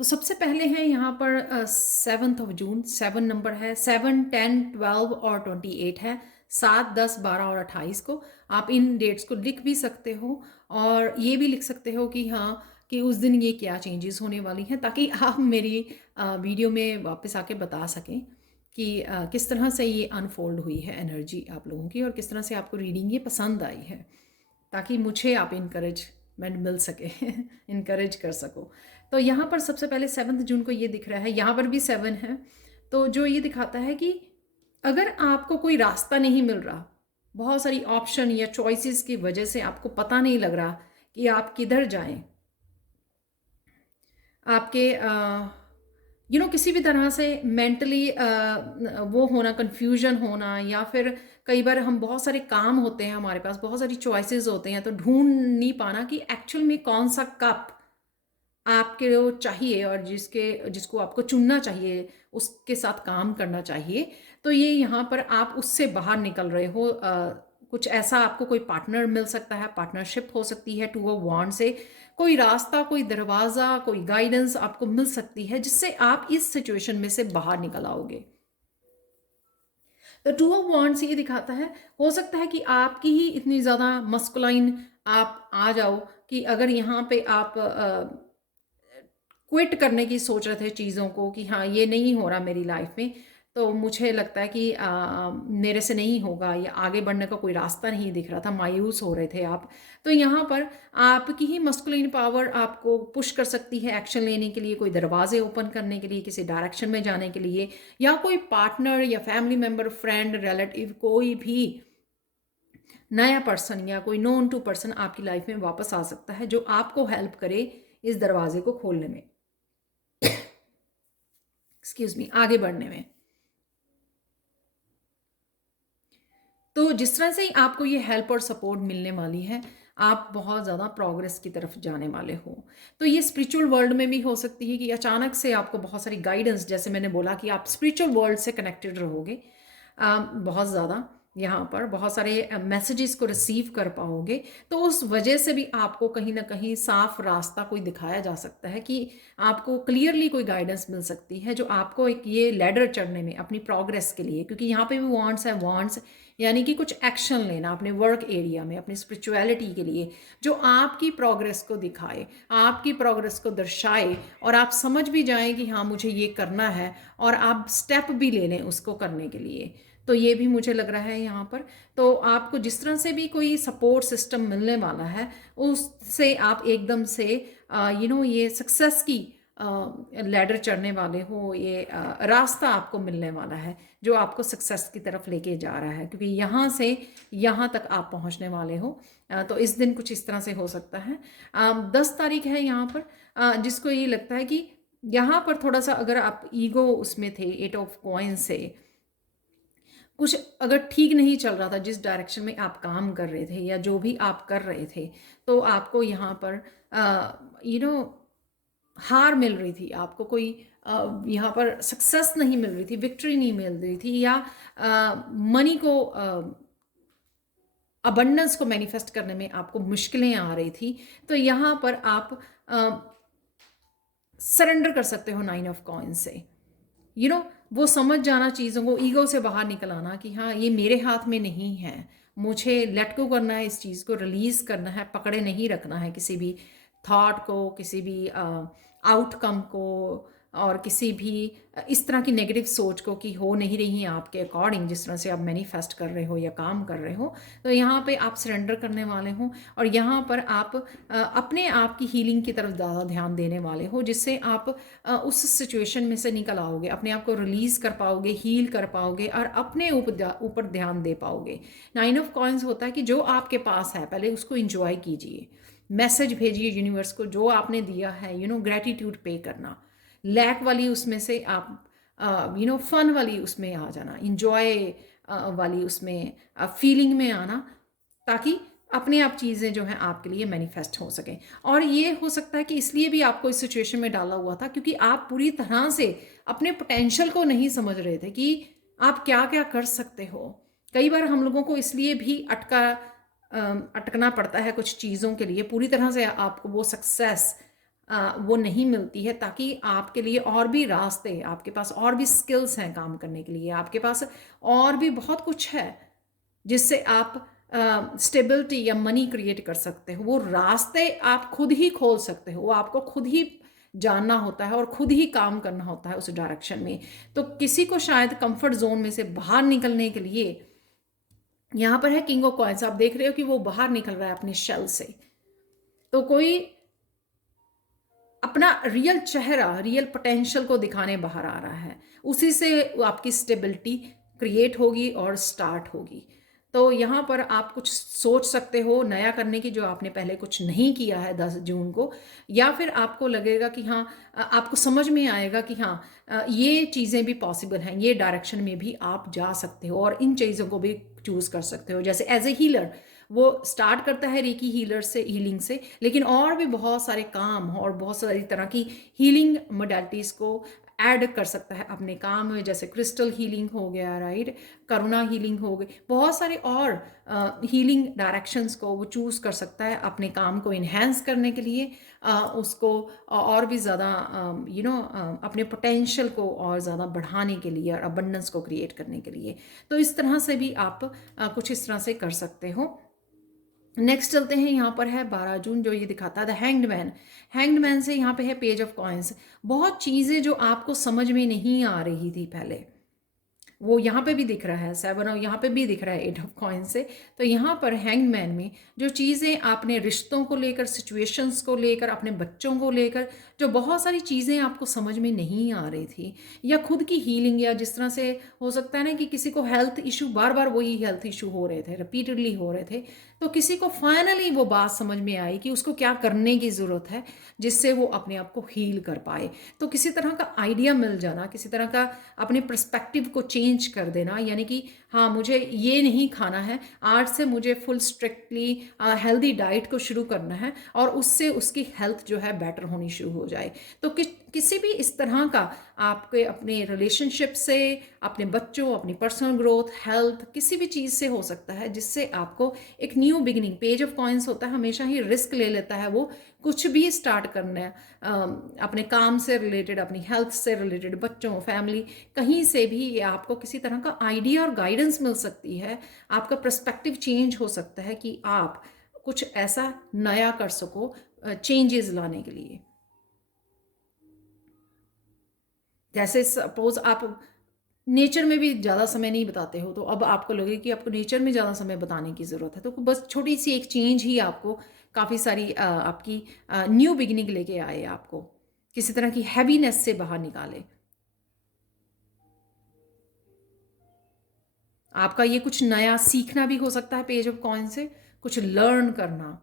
तो सबसे पहले है यहाँ पर 7 ऑफ जून, 7 नंबर है, 7, 10, 12 और 28 है, 7, 10, 12 और 28 को आप इन डेट्स को लिख भी सकते हो और ये भी लिख सकते हो कि हाँ कि उस दिन ये क्या चेंजेस होने वाली हैं, ताकि आप मेरी वीडियो में वापस आके बता सकें कि किस तरह से ये अनफोल्ड हुई है एनर्जी आप लोगों की और किस तरह से आपको रीडिंग ये पसंद आई है, ताकि मुझे आप इनकरेजमेंट मिल सके इनकरेज कर सको। तो यहाँ पर सबसे पहले 7 जून को ये दिख रहा है, यहाँ पर भी 7 है, तो जो ये दिखाता है कि अगर आपको कोई रास्ता नहीं मिल रहा, बहुत सारी ऑप्शन या चॉइसेस की वजह से आपको पता नहीं लग रहा कि आप किधर जाएं, आपके किसी भी तरह से मेंटली वो होना, कंफ्यूजन होना, या फिर कई बार हम बहुत सारे काम होते हैं, हमारे पास बहुत सारी चॉइसेस होते हैं, तो ढूंढ नहीं पाना कि एक्चुअल में कौन सा कप आपके चाहिए और जिसको आपको चुनना चाहिए, उसके साथ काम करना चाहिए। तो ये यहाँ पर आप उससे बाहर निकल रहे हो, कुछ ऐसा आपको कोई पार्टनर मिल सकता है, पार्टनरशिप हो सकती है 2 ऑफ वांड से, कोई रास्ता, कोई दरवाज़ा, कोई गाइडेंस आपको मिल सकती है जिससे आप इस सिचुएशन में से बाहर निकल आओगे। तो 2 ऑफ वांड से ये दिखाता है, हो सकता है कि आपकी ही इतनी ज़्यादा मस्कुलाइन आप आ जाओ कि अगर यहाँ पे आप क्विट करने की सोच रहे थे चीज़ों को कि हाँ ये नहीं हो रहा मेरी लाइफ में, तो मुझे लगता है कि मेरे से नहीं होगा या आगे बढ़ने का कोई रास्ता नहीं दिख रहा था, मायूस हो रहे थे आप। तो यहाँ पर आपकी ही मस्कुलिन पावर आपको पुश कर सकती है एक्शन लेने के लिए, कोई दरवाजे ओपन करने के लिए, किसी डायरेक्शन में जाने के लिए, या कोई पार्टनर या फैमिली मेम्बर, फ्रेंड, रिलेटिव, कोई भी नया पर्सन या कोई नोन टू पर्सन आपकी लाइफ में वापस आ सकता है जो आपको हेल्प करे इस दरवाजे को खोलने में, एक्सक्यूज मी, आगे बढ़ने में। तो जिस तरह से ही आपको ये हेल्प और सपोर्ट मिलने वाली है, आप बहुत ज़्यादा प्रोग्रेस की तरफ जाने वाले हो। तो ये स्पिरिचुअल वर्ल्ड में भी हो सकती है कि अचानक से आपको बहुत सारी गाइडेंस, जैसे मैंने बोला कि आप स्पिरिचुअल वर्ल्ड से कनेक्टेड रहोगे बहुत ज़्यादा, यहाँ पर बहुत सारे मैसेजेस को रिसीव कर पाओगे। तो उस वजह से भी आपको कहीं ना कहीं साफ रास्ता कोई दिखाया जा सकता है कि आपको क्लियरली कोई गाइडेंस मिल सकती है जो आपको एक ये लैडर चढ़ने में अपनी प्रोग्रेस के लिए, क्योंकि यहाँ पे भी वांट्स है, वांट्स यानी कि कुछ एक्शन लेना अपने वर्क एरिया में, अपनी स्पिरिचुअलिटी के लिए, जो आपकी प्रोग्रेस को दिखाए, आपकी प्रोग्रेस को दर्शाए, और आप समझ भी जाएं कि हाँ मुझे ये करना है, और आप स्टेप भी ले लें उसको करने के लिए। तो ये भी मुझे लग रहा है यहाँ पर। तो आपको जिस तरह से भी कोई सपोर्ट सिस्टम मिलने वाला है, उससे आप एकदम से ये सक्सेस की लैडर चढ़ने वाले हो, ये रास्ता आपको मिलने वाला है जो आपको सक्सेस की तरफ लेके जा रहा है, क्योंकि यहाँ से यहाँ तक आप पहुँचने वाले हो। तो इस दिन कुछ इस तरह से हो सकता है। 10 तारीख है यहाँ पर, जिसको ये लगता है कि यहाँ पर थोड़ा सा अगर आप ईगो उसमें थे, 8 ऑफ कॉइन से कुछ अगर ठीक नहीं चल रहा था, जिस डायरेक्शन में आप काम कर रहे थे या जो भी आप कर रहे थे, तो आपको यहाँ पर यू नो हार मिल रही थी, आपको कोई यहाँ पर सक्सेस नहीं मिल रही थी, विक्ट्री नहीं मिल रही थी, या मनी को अबंडेंस को मैनिफेस्ट करने में आपको मुश्किलें आ रही थी। तो यहाँ पर आप सरेंडर कर सकते हो 9 ऑफ कॉइन से। वो समझ जाना चीज़ों को, ईगो से बाहर निकल आना कि हाँ ये मेरे हाथ में नहीं है, मुझे लेट गो करना है, इस चीज़ को रिलीज़ करना है, पकड़े नहीं रखना है किसी भी थॉट को, किसी भी आउटकम को, और किसी भी इस तरह की नेगेटिव सोच को कि हो नहीं रही है आपके अकॉर्डिंग, जिस तरह से आप मैनिफेस्ट कर रहे हो या काम कर रहे हो। तो यहाँ पे आप सरेंडर करने वाले हो, और यहाँ पर आप अपने आप की हीलिंग की तरफ ज़्यादा ध्यान देने वाले हो, जिससे आप उस सिचुएशन में से निकल आओगे, अपने आप को रिलीज़ कर पाओगे, हील कर पाओगे, और अपने ऊपर ध्यान दे पाओगे। 9 ऑफ कॉइन्स होता है कि जो आपके पास है पहले उसको इंजॉय कीजिए, मैसेज भेजिए यूनिवर्स को जो आपने दिया है, ग्रेटिट्यूड पे करना। लैक वाली उसमें से आप फन वाली उसमें आ जाना, इंजॉय वाली उसमें फीलिंग में आना, ताकि अपने आप चीज़ें जो हैं आपके लिए मैनिफेस्ट हो सकें। और ये हो सकता है कि इसलिए भी आपको इस सिचुएशन में डाला हुआ था क्योंकि आप पूरी तरह से अपने पोटेंशियल को नहीं समझ रहे थे कि आप क्या क्या कर सकते हो। कई बार हम लोगों को इसलिए भी अटकना पड़ता है कुछ चीज़ों के लिए, पूरी तरह से आपको वो सक्सेस वो नहीं मिलती है, ताकि आपके लिए और भी रास्ते, आपके पास और भी स्किल्स हैं काम करने के लिए, आपके पास और भी बहुत कुछ है जिससे आप स्टेबिलिटी या मनी क्रिएट कर सकते हो। वो रास्ते आप खुद ही खोल सकते हो, वो आपको खुद ही जानना होता है और खुद ही काम करना होता है उस डायरेक्शन में। तो किसी को शायद कंफर्ट जोन में से बाहर निकलने के लिए, यहाँ पर है किंग ऑफ कॉइंस, आप देख रहे हो कि वो बाहर निकल रहा है अपने शेल से। तो कोई अपना रियल चेहरा, रियल पोटेंशियल को दिखाने बाहर आ रहा है, उसी से आपकी स्टेबिलिटी क्रिएट होगी और स्टार्ट होगी। तो यहाँ पर आप कुछ सोच सकते हो नया करने की, जो आपने पहले कुछ नहीं किया है 10 जून को, या फिर आपको लगेगा कि हाँ आपको समझ में आएगा कि हाँ ये चीज़ें भी पॉसिबल हैं, ये डायरेक्शन में भी आप जा सकते हो और इन चीज़ों को भी चूज़ कर सकते हो। जैसे एज ए हीलर वो स्टार्ट करता है रेकी हीलर से, हीलिंग से, लेकिन और भी बहुत सारे काम और बहुत सारी तरह की हीलिंग मोडालिटीज़ को ऐड कर सकता है अपने काम में, जैसे क्रिस्टल हीलिंग हो गया, राइट, करुणा हीलिंग हो गई, बहुत सारे और हीलिंग डायरेक्शंस को वो चूज़ कर सकता है अपने काम को इन्हेंस करने के लिए, उसको और भी ज़्यादा अपने पोटेंशियल को और ज़्यादा बढ़ाने के लिए और अबंडेंस को क्रिएट करने के लिए। तो इस तरह से भी आप कुछ इस तरह से कर सकते हो। नेक्स्ट चलते हैं, यहाँ पर है 12 जून जो ये दिखाता है the hanged man. Hanged man से यहाँ पे है पेज ऑफ कॉइन्स। बहुत चीज़ें जो आपको समझ में नहीं आ रही थी पहले, वो यहाँ पे भी दिख रहा है 7, और यहाँ पे भी दिख रहा है 8 ऑफ कॉइन से। तो यहाँ पर हैंगमैन में जो चीज़ें आपने रिश्तों को लेकर, सिचुएशंस को लेकर, अपने बच्चों को लेकर, जो बहुत सारी चीज़ें आपको समझ में नहीं आ रही थी, या खुद की हीलिंग, या जिस तरह से हो सकता है ना कि किसी को हेल्थ इशू, बार बार वही हेल्थ इशू हो रहे थे, रिपीटेडली हो रहे थे, तो किसी को फाइनली वो बात समझ में आई कि उसको क्या करने की ज़रूरत है जिससे वो अपने आप को हील कर पाए। तो किसी तरह का आइडिया मिल जाना, किसी तरह का अपने पर्सपेक्टिव को चेंज कर देना, यानी कि हाँ, मुझे ये नहीं खाना है, आज से मुझे फुल स्ट्रिक्टली हेल्दी डाइट को शुरू करना है, और उससे उसकी हेल्थ जो है बेटर होनी शुरू हो जाए। तो किसी भी इस तरह का आपके अपने रिलेशनशिप से, अपने बच्चों, अपनी पर्सनल ग्रोथ, हेल्थ, किसी भी चीज़ से हो सकता है जिससे आपको एक new beginning. Page of coins होता है हमेशा ही रिस्क ले लेता है, वो कुछ भी स्टार्ट करना है, अपने काम से रिलेटेड, अपनी हेल्थ से रिलेटेड, बच्चों, फैमिली, कहीं से भी आपको किसी तरह का आइडिया और गाइडेंस मिल सकती है। आपका पर्सपेक्टिव चेंज हो सकता है कि आप कुछ ऐसा नया कर सको चेंजेस लाने के लिए। जैसे सपोज आप नेचर में भी ज़्यादा समय नहीं बताते हो, तो अब आपको लगे कि आपको नेचर में ज़्यादा समय बताने की ज़रूरत है, तो बस छोटी सी एक चेंज ही आपको काफ़ी सारी आपकी न्यू बिगिनिंग लेके आए, आपको किसी तरह की हैवीनेस से बाहर निकाले। आपका ये कुछ नया सीखना भी हो सकता है पेज ऑफ कॉइन से, कुछ लर्न करना,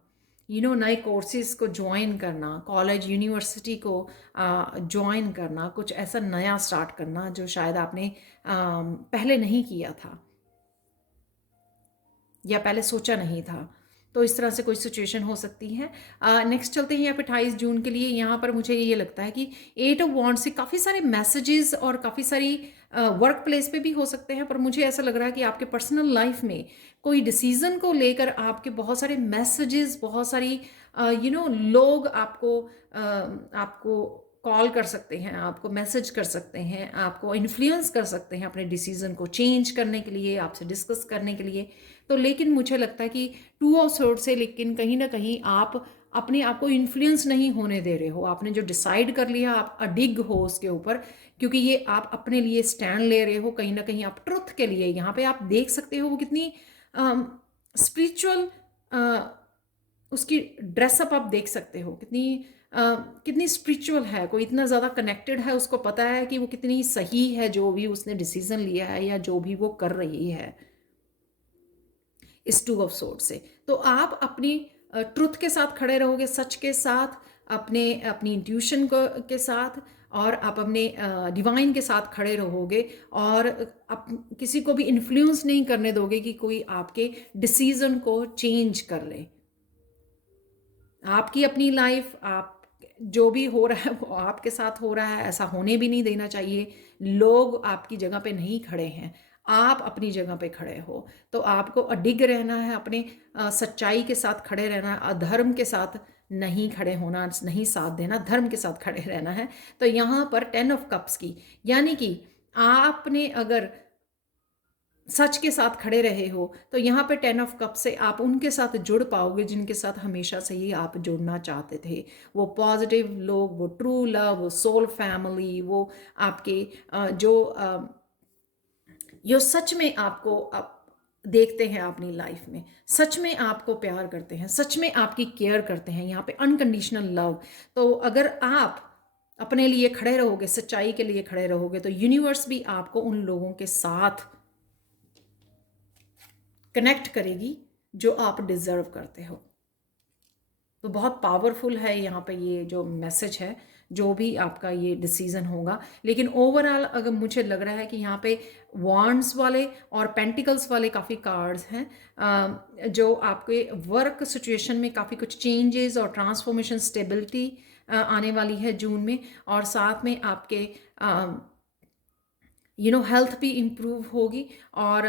नए कोर्सेज को ज्वाइन करना, कॉलेज यूनिवर्सिटी को ज्वाइन करना, कुछ ऐसा नया स्टार्ट करना जो शायद आपने पहले नहीं किया था या पहले सोचा नहीं था। तो इस तरह से कोई सिचुएशन हो सकती है। नेक्स्ट चलते हैं यहाँ पे 28 जून के लिए। यहाँ पर मुझे ये लगता है कि 8 ऑफ वॉन्ड्स से काफ़ी सारे मैसेजेस और काफ़ी सारी वर्क प्लेस पे भी हो सकते हैं, पर मुझे ऐसा लग रहा है कि आपके पर्सनल लाइफ में कोई डिसीजन को लेकर आपके बहुत सारे मैसेजेस, बहुत सारी लोग आपको कॉल कर सकते हैं, आपको मैसेज कर सकते हैं, आपको इन्फ्लुएंस कर सकते हैं अपने डिसीजन को चेंज करने के लिए, आपसे डिस्कस करने के लिए। तो लेकिन मुझे लगता है कि 2 ऑफ सोर्ड से लेकिन कहीं ना कहीं आप अपने आप को इन्फ्लुएंस नहीं होने दे रहे हो। आपने जो डिसाइड कर लिया, आप अडिग हो उसके ऊपर, क्योंकि ये आप अपने लिए स्टैंड ले रहे हो, कहीं ना कहीं आप ट्रुथ के लिए। यहाँ पे आप देख सकते हो वो कितनी स्पिरिचुअल उसकी ड्रेसअप आप देख सकते हो, कितनी स्पिरिचुअल है, कोई इतना ज़्यादा कनेक्टेड है, उसको पता है कि वो कितनी सही है जो भी उसने डिसीजन लिया है या जो भी वो कर रही है इस 2 ऑफ सोर्ड से। तो आप अपनी ट्रुथ के साथ खड़े रहोगे, सच के साथ, अपनी इंट्यूशन के साथ, और आप अपने डिवाइन के साथ खड़े रहोगे, और आप किसी को भी इन्फ्लुएंस नहीं करने दोगे कि कोई आपके डिसीजन को चेंज कर ले। आपकी अपनी लाइफ, आप जो भी हो रहा है वो आपके साथ हो रहा है, ऐसा होने भी नहीं देना चाहिए। लोग आपकी जगह पे नहीं खड़े हैं, आप अपनी जगह पे खड़े हो। तो आपको अडिग रहना है, अपने सच्चाई के साथ खड़े रहना है, अधर्म के साथ नहीं खड़े होना, नहीं साथ देना, धर्म के साथ खड़े रहना है। तो यहाँ पर 10 ऑफ कप्स की, यानी कि आपने अगर सच के साथ खड़े रहे हो, तो यहाँ पे 10 ऑफ कप से आप उनके साथ जुड़ पाओगे जिनके साथ हमेशा से ही आप जुड़ना चाहते थे। वो पॉजिटिव लोग, वो ट्रू लव, वो सोल फैमिली, वो आपके जो सच में आपको आप देखते हैं अपनी लाइफ में, सच में आपको प्यार करते हैं, सच में आपकी केयर करते हैं, यहाँ पे अनकंडीशनल लव। तो अगर आप अपने लिए खड़े रहोगे, सच्चाई के लिए खड़े रहोगे, तो यूनिवर्स भी आपको उन लोगों के साथ कनेक्ट करेगी जो आप डिज़र्व करते हो। तो बहुत पावरफुल है यहाँ पे ये जो मैसेज है, जो भी आपका ये डिसीज़न होगा। लेकिन ओवरऑल अगर मुझे लग रहा है कि यहाँ पे वॉन्ड्स वाले और पेंटिकल्स वाले काफ़ी कार्ड्स हैं, जो आपके वर्क सिचुएशन में काफ़ी कुछ चेंजेस और ट्रांसफॉर्मेशन, स्टेबिलिटी आने वाली है जून में। और साथ में आपके हेल्थ भी इम्प्रूव होगी, और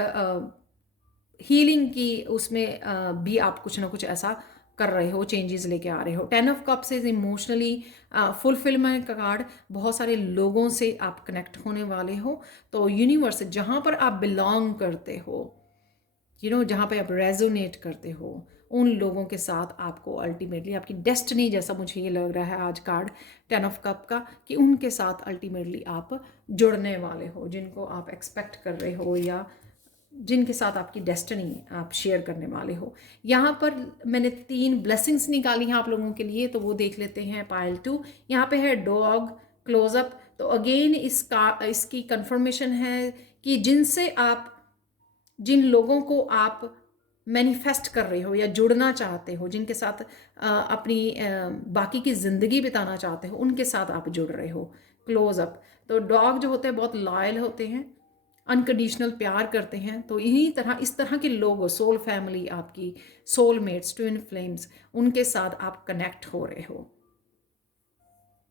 हीलिंग की उसमें भी आप कुछ ना कुछ ऐसा कर रहे हो, चेंजेस लेके आ रहे हो। 10 of cups is emotionally fulfilment का कार्ड। बहुत सारे लोगों से आप कनेक्ट होने वाले हो। तो यूनिवर्स, जहाँ पर आप बिलोंग करते हो, जहाँ पे आप रेजोनेट करते हो, उन लोगों के साथ आपको अल्टीमेटली आपकी डेस्टिनी, जैसा मुझे ये लग रहा है आज कार्ड 10 ऑफ कप का, कि उनके साथ अल्टीमेटली आप जुड़ने वाले हो, जिनको आप एक्सपेक्ट कर रहे हो या जिनके साथ आपकी डेस्टिनी आप शेयर करने वाले हो। यहाँ पर मैंने 3 ब्लेसिंग्स निकाली हैं आप लोगों के लिए, तो वो देख लेते हैं। पाइल 2 यहाँ पे है डॉग क्लोजअप, तो अगेन इसकी कंफर्मेशन है कि जिन लोगों को आप मैनिफेस्ट कर रहे हो या जुड़ना चाहते हो, जिनके साथ अपनी बाकी की ज़िंदगी बिताना चाहते हो, उनके साथ आप जुड़ रहे हो। क्लोजअप, तो डॉग जो होते हैं बहुत लॉयल होते हैं, अनकंडीशनल प्यार करते हैं, तो इस तरह के लोग, सोल फैमिली आपकी, सोलमेट्स, ट्विन फ्लेम्स, उनके साथ आप कनेक्ट हो रहे हो,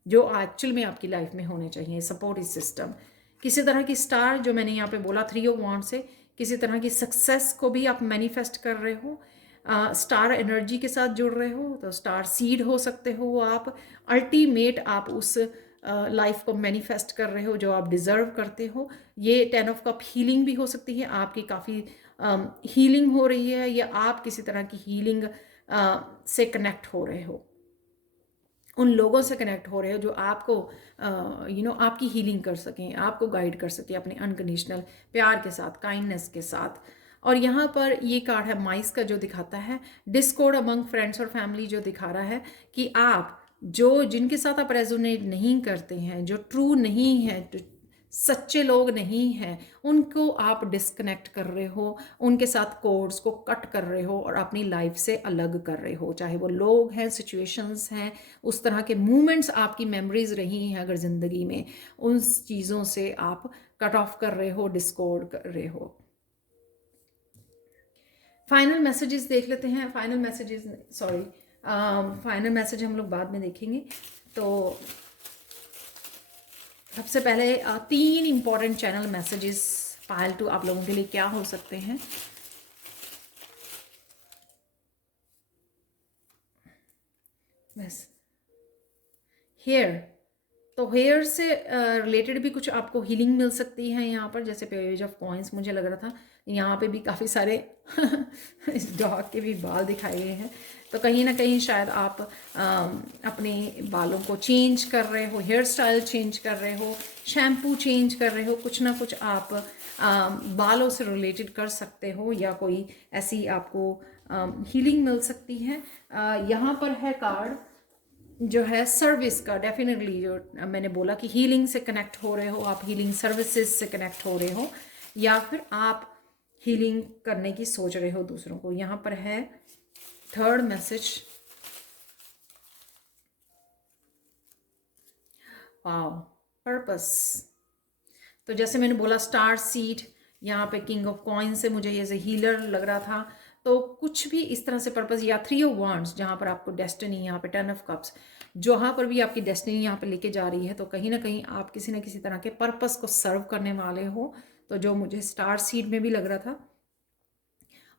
जो एक्चुअल में आपकी लाइफ में होने चाहिए। सपोर्टिव सिस्टम, किसी तरह की स्टार, जो मैंने यहाँ पे बोला 3 ऑफ वांड से, किसी तरह की सक्सेस को भी आप मैनिफेस्ट कर रहे हो, स्टार एनर्जी के साथ जुड़ रहे हो, तो स्टार सीड हो सकते हो आप। अल्टीमेट आप उस लाइफ को मैनिफेस्ट कर रहे हो जो आप डिज़र्व करते हो। ये 10 ऑफ कप हीलिंग भी हो सकती है, आपकी काफ़ी हीलिंग हो रही है, या आप किसी तरह की हीलिंग से कनेक्ट हो रहे हो, उन लोगों से कनेक्ट हो रहे हो जो आपको आपकी हीलिंग कर सकें, आपको गाइड कर सकें अपने अनकंडीशनल प्यार के साथ, काइंडनेस के साथ। और यहाँ पर ये कार्ड है माइस का, जो दिखाता है डिस्कॉर्ड अमंग फ्रेंड्स और फैमिली, जो दिखा रहा है कि आप जिनके साथ आप रेजोनेट नहीं करते हैं, जो ट्रू नहीं है, सच्चे लोग नहीं हैं, उनको आप डिस्कनेक्ट कर रहे हो, उनके साथ कोड्स को कट कर रहे हो और अपनी लाइफ से अलग कर रहे हो। चाहे वो लोग हैं, सिचुएशंस हैं, उस तरह के मूवमेंट्स आपकी मेमोरीज रही हैं अगर ज़िंदगी में, उन चीज़ों से आप कट ऑफ कर रहे हो, डिस्कॉर्ड कर रहे हो। फाइनल मैसेजेस देख लेते हैं। फाइनल मैसेज हम लोग बाद में देखेंगे। तो सबसे पहले 3 इंपॉर्टेंट चैनल मैसेजेस पायल 2 आप लोगों के लिए क्या हो सकते हैं। बस हेयर, तो हेयर से रिलेटेड भी कुछ आपको हीलिंग मिल सकती है यहाँ पर, जैसे पेज ऑफ कॉइन्स मुझे लग रहा था। यहाँ पे भी काफ़ी सारे इस डॉग के भी बाल दिखाए गए हैं, तो कहीं ना कहीं शायद आप अपने बालों को चेंज कर रहे हो, हेयर स्टाइल चेंज कर रहे हो, शैम्पू चेंज कर रहे हो, कुछ ना कुछ आप बालों से रिलेटेड कर सकते हो, या कोई ऐसी आपको हीलिंग मिल सकती है। यहाँ पर है कार्ड जो है सर्विस का, डेफिनेटली जो मैंने बोला कि हीलिंग से कनेक्ट हो रहे हो आप, हीलिंग सर्विसेज से कनेक्ट हो रहे हो, या फिर आप हीलिंग करने की सोच रहे हो दूसरों को। यहाँ पर है थर्ड मैसेज, वाओ, पर्पस। तो जैसे मैंने बोला स्टार सीड, यहाँ पे किंग ऑफ कॉइन से मुझे ये हीलर लग रहा था, तो कुछ भी इस तरह से पर्पस, या 3 ऑफ वांड्स जहाँ पर आपको डेस्टिनी, यहाँ पे 10 ऑफ कप्स, जहाँ पर भी आपकी डेस्टिनी यहाँ पे लेके जा रही है, तो कहीं ना कहीं आप किसी न किसी तरह के पर्पस को सर्व करने वाले हो। तो जो मुझे स्टार सीड में भी लग रहा था,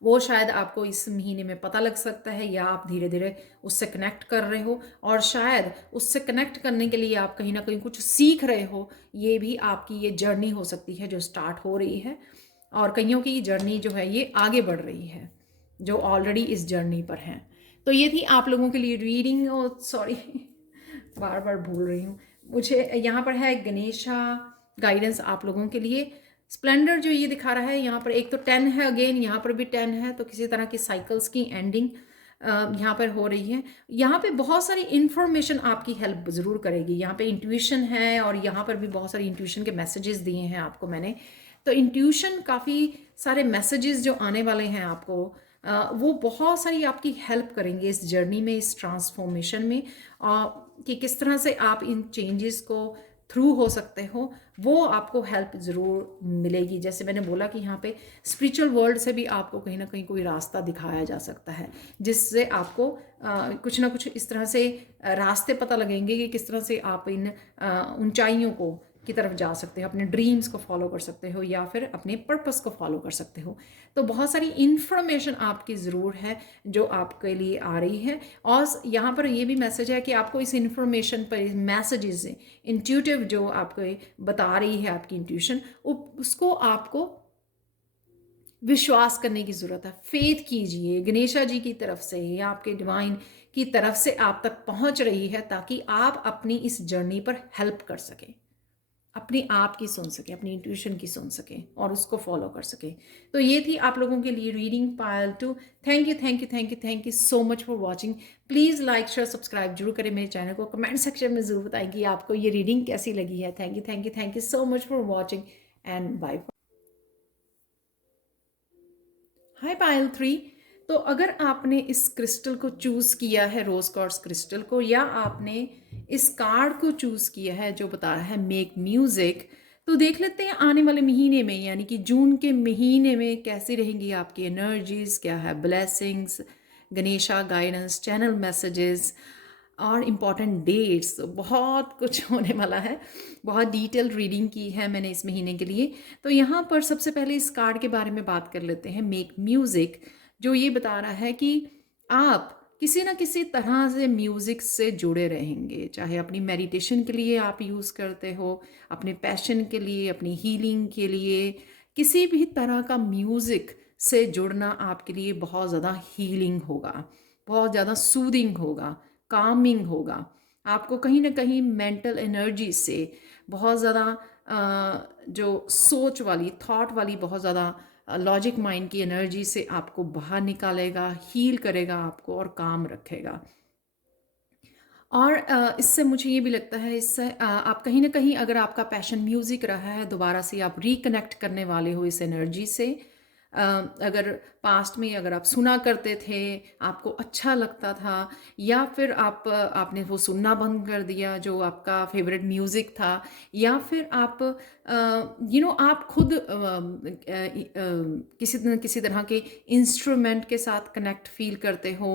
वो शायद आपको इस महीने में पता लग सकता है, या आप धीरे धीरे उससे कनेक्ट कर रहे हो, और शायद उससे कनेक्ट करने के लिए आप कहीं ना कहीं कुछ सीख रहे हो। ये भी आपकी ये जर्नी हो सकती है जो स्टार्ट हो रही है, और कईयों की जर्नी जो है ये आगे बढ़ रही है जो ऑलरेडी इस जर्नी पर हैं। तो ये थी आप लोगों के लिए रीडिंग। सॉरी बार बार भूल रही हूँ। मुझे यहाँ पर है गणेशा गाइडेंस आप लोगों के लिए। स्प्लेंडर जो ये दिखा रहा है, यहाँ पर एक तो 10 है, अगेन यहाँ पर भी 10 है, तो किसी तरह की साइकिल्स की एंडिंग यहाँ पर हो रही है। यहाँ पे बहुत सारी इंफॉर्मेशन आपकी हेल्प ज़रूर करेगी। यहाँ पे इंट्यूशन है, और यहाँ पर भी बहुत सारी इंट्यूशन के मैसेजेस दिए हैं आपको मैंने। तो इंट्यूशन काफ़ी सारे मैसेजेस जो आने वाले हैं आपको, वो बहुत सारी आपकी हेल्प करेंगे इस जर्नी में, इस ट्रांसफॉर्मेशन में, कि किस तरह से आप इन चेंजेस को थ्रू हो सकते हो, वो आपको हेल्प ज़रूर मिलेगी। जैसे मैंने बोला कि यहाँ पे स्पिरिचुअल वर्ल्ड से भी आपको कहीं ना कहीं कोई रास्ता दिखाया जा सकता है, जिससे आपको कुछ ना कुछ इस तरह से रास्ते पता लगेंगे कि किस तरह से आप इन ऊंचाइयों को की तरफ जा सकते हो, अपने ड्रीम्स को फॉलो कर सकते हो, या फिर अपने पर्पस को फॉलो कर सकते हो। तो बहुत सारी इन्फॉर्मेशन आपकी ज़रूर है जो आपके लिए आ रही है। और यहाँ पर ये भी मैसेज है कि आपको इस इन्फॉर्मेशन पर, मैसेजेस इंट्यूटिव जो आपको बता रही है आपकी इंट्यूशन, उसको आपको विश्वास करने की ज़रूरत है, फेथ कीजिए, गणेशा जी की तरफ से या आपके डिवाइन की तरफ से आप तक पहुंच रही है, ताकि आप अपनी इस जर्नी पर हेल्प कर सकें, अपनी आप की सुन सकें, अपनी इंट्यूशन की सुन सकें और उसको फॉलो कर सकें। तो ये थी आप लोगों के लिए reading Payal 2। Thank you, thank you, thank you, thank you so much for watching. Please like share subscribe जरूर करें मेरे चैनल को। कमेंट सेक्शन में ज़रूर बताएं कि आपको ये रीडिंग कैसी लगी है। Thank you, thank you, thank you so much for watching and bye. Hi Payal 3। तो अगर आपने इस क्रिस्टल को चूज़ किया है, रोज क्वार्ट्ज क्रिस्टल को, या आपने इस कार्ड को चूज़ किया है जो बता रहा है मेक म्यूजिक, तो देख लेते हैं आने वाले महीने में, यानी कि जून के महीने में कैसी रहेंगी आपकी एनर्जीज, क्या है blessings, Ganesha guidance, channel messages और इम्पॉर्टेंट डेट्स। बहुत कुछ होने वाला है। बहुत डिटेल रीडिंग की है मैंने इस महीने के लिए। तो यहाँ पर सबसे पहले इस कार्ड के बारे में बात कर लेते हैं, मेक म्यूज़िक, जो ये बता रहा है कि आप किसी ना किसी तरह से म्यूज़िक से जुड़े रहेंगे, चाहे अपनी मेडिटेशन के लिए आप यूज़ करते हो, अपने पैशन के लिए, अपनी हीलिंग के लिए, किसी भी तरह का म्यूज़िक से जुड़ना आपके लिए बहुत ज़्यादा हीलिंग होगा, बहुत ज़्यादा सूदिंग होगा, कामिंग होगा। आपको कहीं ना कहीं मेंटल एनर्जी से बहुत ज़्यादा जो सोच वाली, थॉट वाली, बहुत ज़्यादा लॉजिक माइंड की एनर्जी से आपको बाहर निकालेगा, हील करेगा आपको और काम रखेगा। और इससे मुझे ये भी लगता है, इससे आप कहीं ना कहीं, अगर आपका पैशन म्यूज़िक रहा है, दोबारा से आप रिकनेक्ट करने वाले हो इस एनर्जी से। अगर पास्ट में अगर आप सुना करते थे, आपको अच्छा लगता था, या फिर आपने वो सुनना बंद कर दिया जो आपका फेवरेट म्यूज़िक था, या फिर आप आप खुद किसी न किसी तरह के इंस्ट्रूमेंट के साथ कनेक्ट फील करते हो,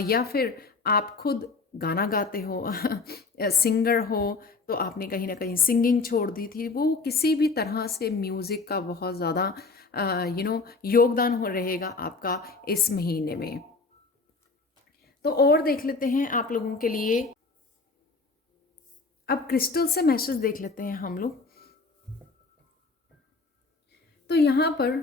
या फिर आप खुद गाना गाते हो सिंगर हो, तो आपने कहीं ना कहीं सिंगिंग छोड़ दी थी, वो किसी भी तरह से म्यूज़िक का बहुत ज़्यादा योगदान हो रहेगा आपका इस महीने में। तो और देख लेते हैं आप लोगों के लिए, अब क्रिस्टल से मैसेज देख लेते हैं हम लोग। तो यहाँ पर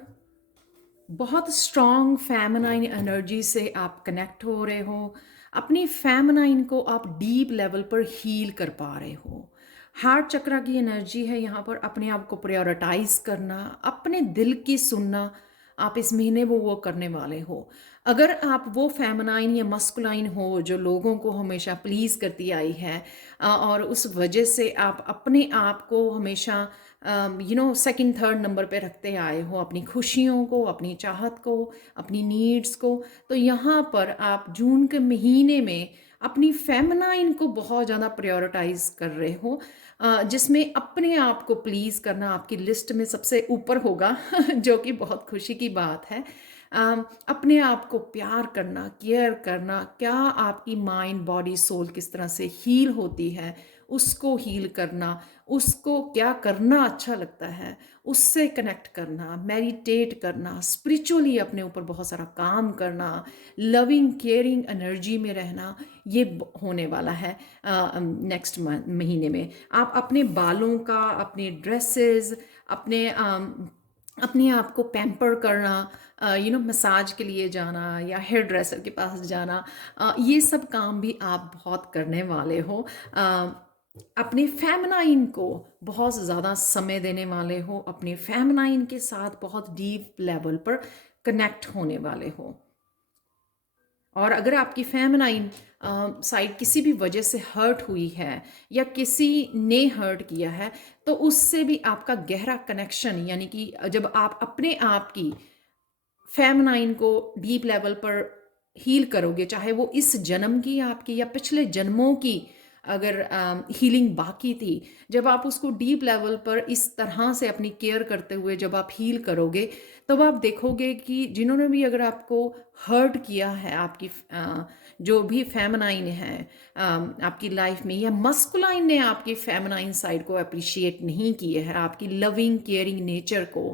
बहुत स्ट्रॉन्ग फेमिनाइन एनर्जी से आप कनेक्ट हो रहे हो, अपनी फेमिनाइन को आप डीप लेवल पर हील कर पा रहे हो। हार्ट चक्रा की एनर्जी है यहाँ पर, अपने आप को प्रायोरिटाइज करना, अपने दिल की सुनना, आप इस महीने वो करने वाले हो। अगर आप वो फेमिनाइन या मस्कुलाइन हो जो लोगों को हमेशा प्लीज़ करती आई है, और उस वजह से आप अपने आप को हमेशा सेकंड थर्ड नंबर पे रखते आए हो, अपनी खुशियों को, अपनी चाहत को, अपनी नीड्स को, तो यहाँ पर आप जून के महीने में अपनी फेमिनाइन को बहुत ज़्यादा प्रायोरिटाइज कर रहे हो, जिसमें अपने आप को प्लीज़ करना आपकी लिस्ट में सबसे ऊपर होगा जो कि बहुत खुशी की बात है। अपने आप को प्यार करना, केयर करना, क्या आपकी माइंड बॉडी सोल किस तरह से हील होती है, उसको हील करना, उसको क्या करना अच्छा लगता है, उससे कनेक्ट करना, मेडिटेट करना, स्पिरिचुअली अपने ऊपर बहुत सारा काम करना, लविंग केयरिंग एनर्जी में रहना, ये होने वाला है नेक्स्ट महीने में। आप अपने बालों का, अपने ड्रेसेस, अपने आप को पैम्पर करना, मसाज के लिए जाना या हेयर ड्रेसर के पास जाना, ये सब काम भी आप बहुत करने वाले हो। अपने फेमिनाइन को बहुत ज़्यादा समय देने वाले हो, अपने फेमिनाइन के साथ बहुत डीप लेवल पर कनेक्ट होने वाले हो। और अगर आपकी फेमिनाइन साइड किसी भी वजह से हर्ट हुई है या किसी ने हर्ट किया है, तो उससे भी आपका गहरा कनेक्शन, यानी कि जब आप अपने आप की फेमिनाइन को डीप लेवल पर हील करोगे, चाहे वो इस जन्म की आपकी या पिछले जन्मों की अगर हीलिंग बाकी थी, जब आप उसको डीप लेवल पर इस तरह से अपनी केयर करते हुए जब आप हील करोगे, तब आप देखोगे कि जिन्होंने भी अगर आपको हर्ट किया है, आपकी जो भी फेमिनाइन है आपकी लाइफ में, या मस्कुलाइन ने आपकी फेमिनाइन साइड को अप्रिशिएट नहीं किया है, आपकी लविंग केयरिंग नेचर को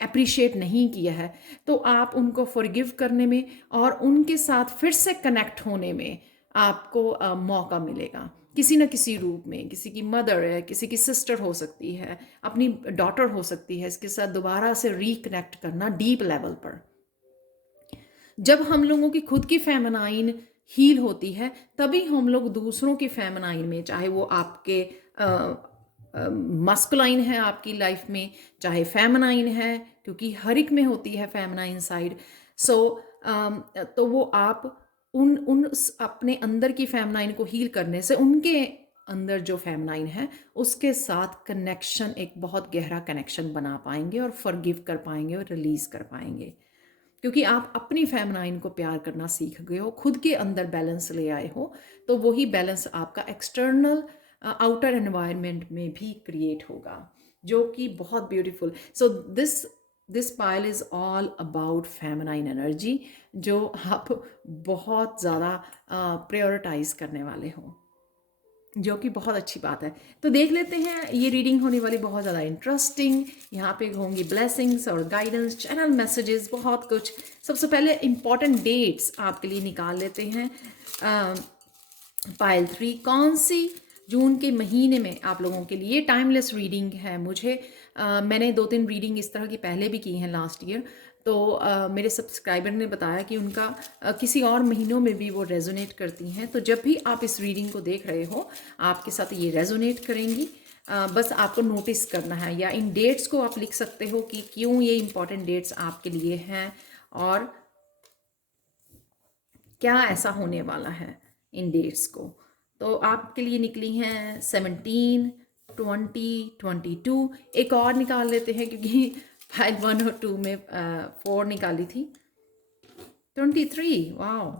अप्रिशिएट नहीं किया है, तो आप उनको फॉरगिव करने में और उनके साथ फिर से कनेक्ट होने में आपको मौका मिलेगा। किसी न किसी रूप में, किसी की मदर है, किसी की सिस्टर हो सकती है, अपनी डॉटर हो सकती है, इसके साथ दोबारा से रिकनेक्ट करना डीप लेवल पर। जब हम लोगों की खुद की फेमिनाइन हील होती है, तभी हम लोग दूसरों की फेमिनाइन में, चाहे वो आपके मस्कुलाइन है आपकी लाइफ में, चाहे फेमिनाइन है, क्योंकि हर एक में होती है फेमिनाइन साइड। सो तो वो आप अपने अंदर की फेमिनाइन को हील करने से उनके अंदर जो फेमिनाइन है उसके साथ कनेक्शन, एक बहुत गहरा कनेक्शन बना पाएंगे और फॉरगिव कर पाएंगे और रिलीज कर पाएंगे, क्योंकि आप अपनी फेमिनाइन को प्यार करना सीख गए हो, खुद के अंदर बैलेंस ले आए हो, तो वही बैलेंस आपका एक्सटर्नल आउटर एनवायरनमेंट में भी क्रिएट होगा, जो कि बहुत beautiful. So this pile is all about feminine energy, जो आप बहुत ज़्यादा प्रायोरिटाइज करने वाले हो, जो कि बहुत अच्छी बात है। तो देख लेते हैं, ये रीडिंग होने वाली बहुत ज़्यादा इंटरेस्टिंग। यहाँ पे होंगी ब्लेसिंग्स और गाइडेंस, चैनल मैसेजेस, बहुत कुछ। सबसे पहले इंपॉर्टेंट डेट्स आपके लिए निकाल लेते हैं। पाइल 3 कौन सी जून के महीने में आप लोगों के लिए टाइमलेस रीडिंग है। मैंने 2-3 रीडिंग इस तरह की पहले भी की हैं लास्ट ईयर, तो मेरे सब्सक्राइबर ने बताया कि उनका किसी और महीनों में भी वो रेजोनेट करती हैं। तो जब भी आप इस रीडिंग को देख रहे हो, आपके साथ ये रेजोनेट करेंगी। बस आपको नोटिस करना है, या इन डेट्स को आप लिख सकते हो कि क्यों ये इंपॉर्टेंट डेट्स आपके लिए हैं और क्या ऐसा होने वाला है इन डेट्स को। तो आपके लिए निकली हैं 17, 20, 22। एक और निकाल लेते हैं, क्योंकि फाइल 1 और 2 में 4 निकाली थी। 23, वाओ।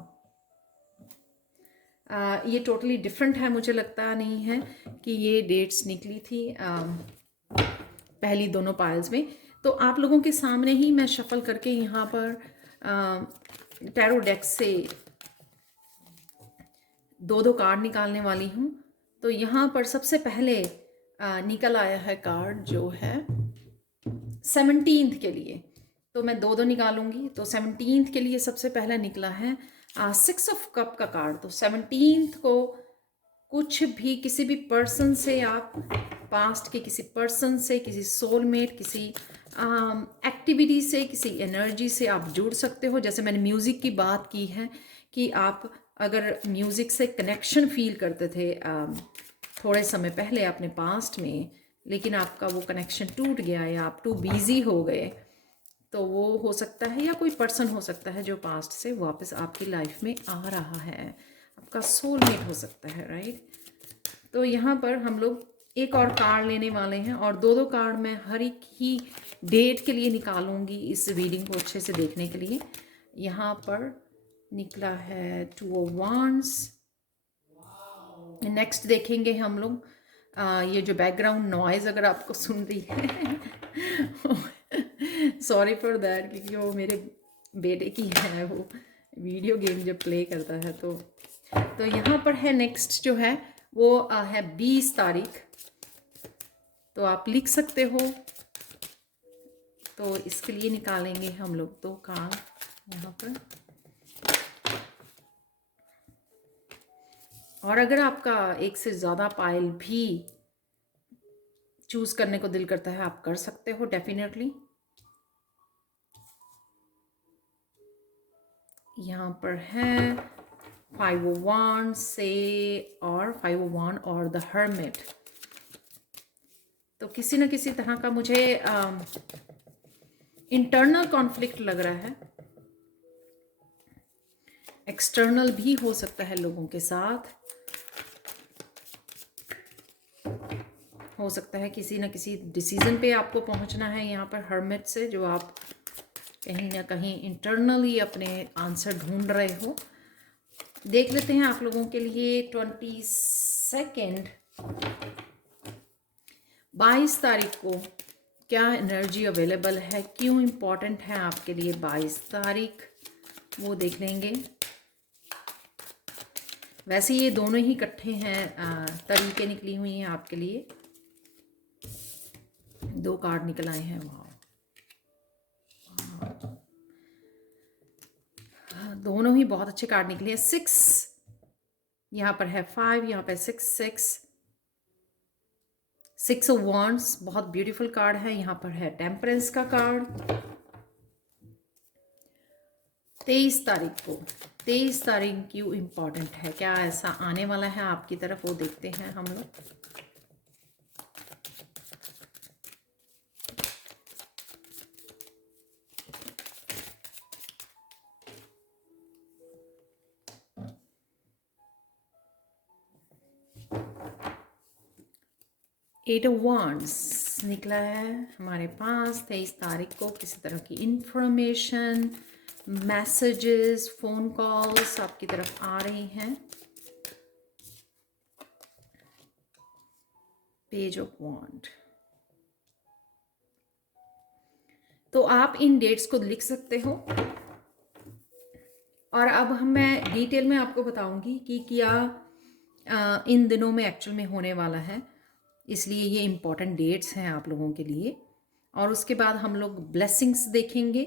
ये टोटली डिफरेंट है, मुझे लगता नहीं है कि ये डेट्स निकली थी पहली दोनों पाइल्स में। तो आप लोगों के सामने ही मैं शफल करके यहाँ पर टैरो डेक से 2-2 कार्ड निकालने वाली हूँ। तो यहाँ पर सबसे पहले निकल आया है कार्ड जो है 17th के लिए। तो मैं 2-2 निकालूंगी। तो 17th के लिए सबसे पहला निकला है 6 ऑफ कप का कार्ड। तो 17th को कुछ भी, किसी भी पर्सन से, आप पास्ट के किसी पर्सन से, किसी सोलमेट, किसी एक्टिविटी से, किसी एनर्जी से आप जुड़ सकते हो। जैसे मैंने म्यूज़िक की बात की है कि आप अगर म्यूज़िक से कनेक्शन फील करते थे थोड़े समय पहले अपने पास्ट में, लेकिन आपका वो कनेक्शन टूट गया या आप टू बिजी हो गए, तो वो हो सकता है, या कोई पर्सन हो सकता है जो पास्ट से वापस आपकी लाइफ में आ रहा है, आपका सोलमेट हो सकता है, राइट। तो यहाँ पर हम लोग एक और कार्ड लेने वाले हैं, और 2-2 कार्ड मैं हर एक ही डेट के लिए निकालूंगी इस रीडिंग को अच्छे से देखने के लिए। यहाँ पर निकला है 2 ऑफ वांड्स। नेक्स्ट देखेंगे हम लोग, ये जो बैकग्राउंड नॉइज़ अगर आपको सुन रही है सॉरी फॉर दैट, क्योंकि वो मेरे बेटे की है, वो वीडियो गेम जब प्ले करता है। तो यहाँ पर है नेक्स्ट जो है वो है 20 तारीख। तो आप लिख सकते हो। तो इसके लिए निकालेंगे हम लोग 2 कार्ड यहाँ पर। और अगर आपका एक से ज़्यादा पाइल भी चूज़ करने को दिल करता है, आप कर सकते हो डेफिनेटली। यहाँ पर है 5 of Wands से और 5 of Wands और द हर्मिट। तो किसी न किसी तरह का मुझे इंटरनल कॉन्फ्लिक्ट लग रहा है, एक्सटर्नल भी हो सकता है लोगों के साथ। हो सकता है किसी न किसी डिसीजन पे आपको पहुंचना है यहाँ पर हर्मिट से, जो आप कहीं ना कहीं इंटरनली अपने आंसर ढूंढ रहे हो। देख लेते हैं आप लोगों के लिए 22 22 तारीख को क्या एनर्जी अवेलेबल है, क्यों इम्पोर्टेंट है आपके लिए 22 तारीख, वो देख लेंगे। वैसे ये दोनों ही इकट्ठे हैं, तरीके निकली हुई हैं आपके लिए। 2 कार्ड निकल आए हैं, वाह। दोनों ही बहुत अच्छे कार्ड निकले हैं। 6 यहाँ पर है 5, यहाँ पे 6 6 6 ऑफ वॉन्ड्स, बहुत ब्यूटीफुल कार्ड है। यहाँ पर है टेम्परेंस का कार्ड। 23 तारीख को, 23 तारीख क्यों इम्पॉर्टेंट है, क्या ऐसा आने वाला है आपकी तरफ, वो देखते हैं हम लोग। एट ऑफ वॉन्ड्स निकला है हमारे पास। 23 तारीख को किसी तरह की इंफॉर्मेशन, मैसेजेस, फोन कॉल्स आपकी तरफ आ रही हैं। पेज ऑफ वॉन्ड। तो आप इन डेट्स को लिख सकते हो, और अब मैं डिटेल में आपको बताऊंगी कि क्या इन दिनों में एक्चुअल में होने वाला है, इसलिए ये इम्पॉर्टेंट डेट्स हैं आप लोगों के लिए। और उसके बाद हम लोग ब्लेसिंग्स देखेंगे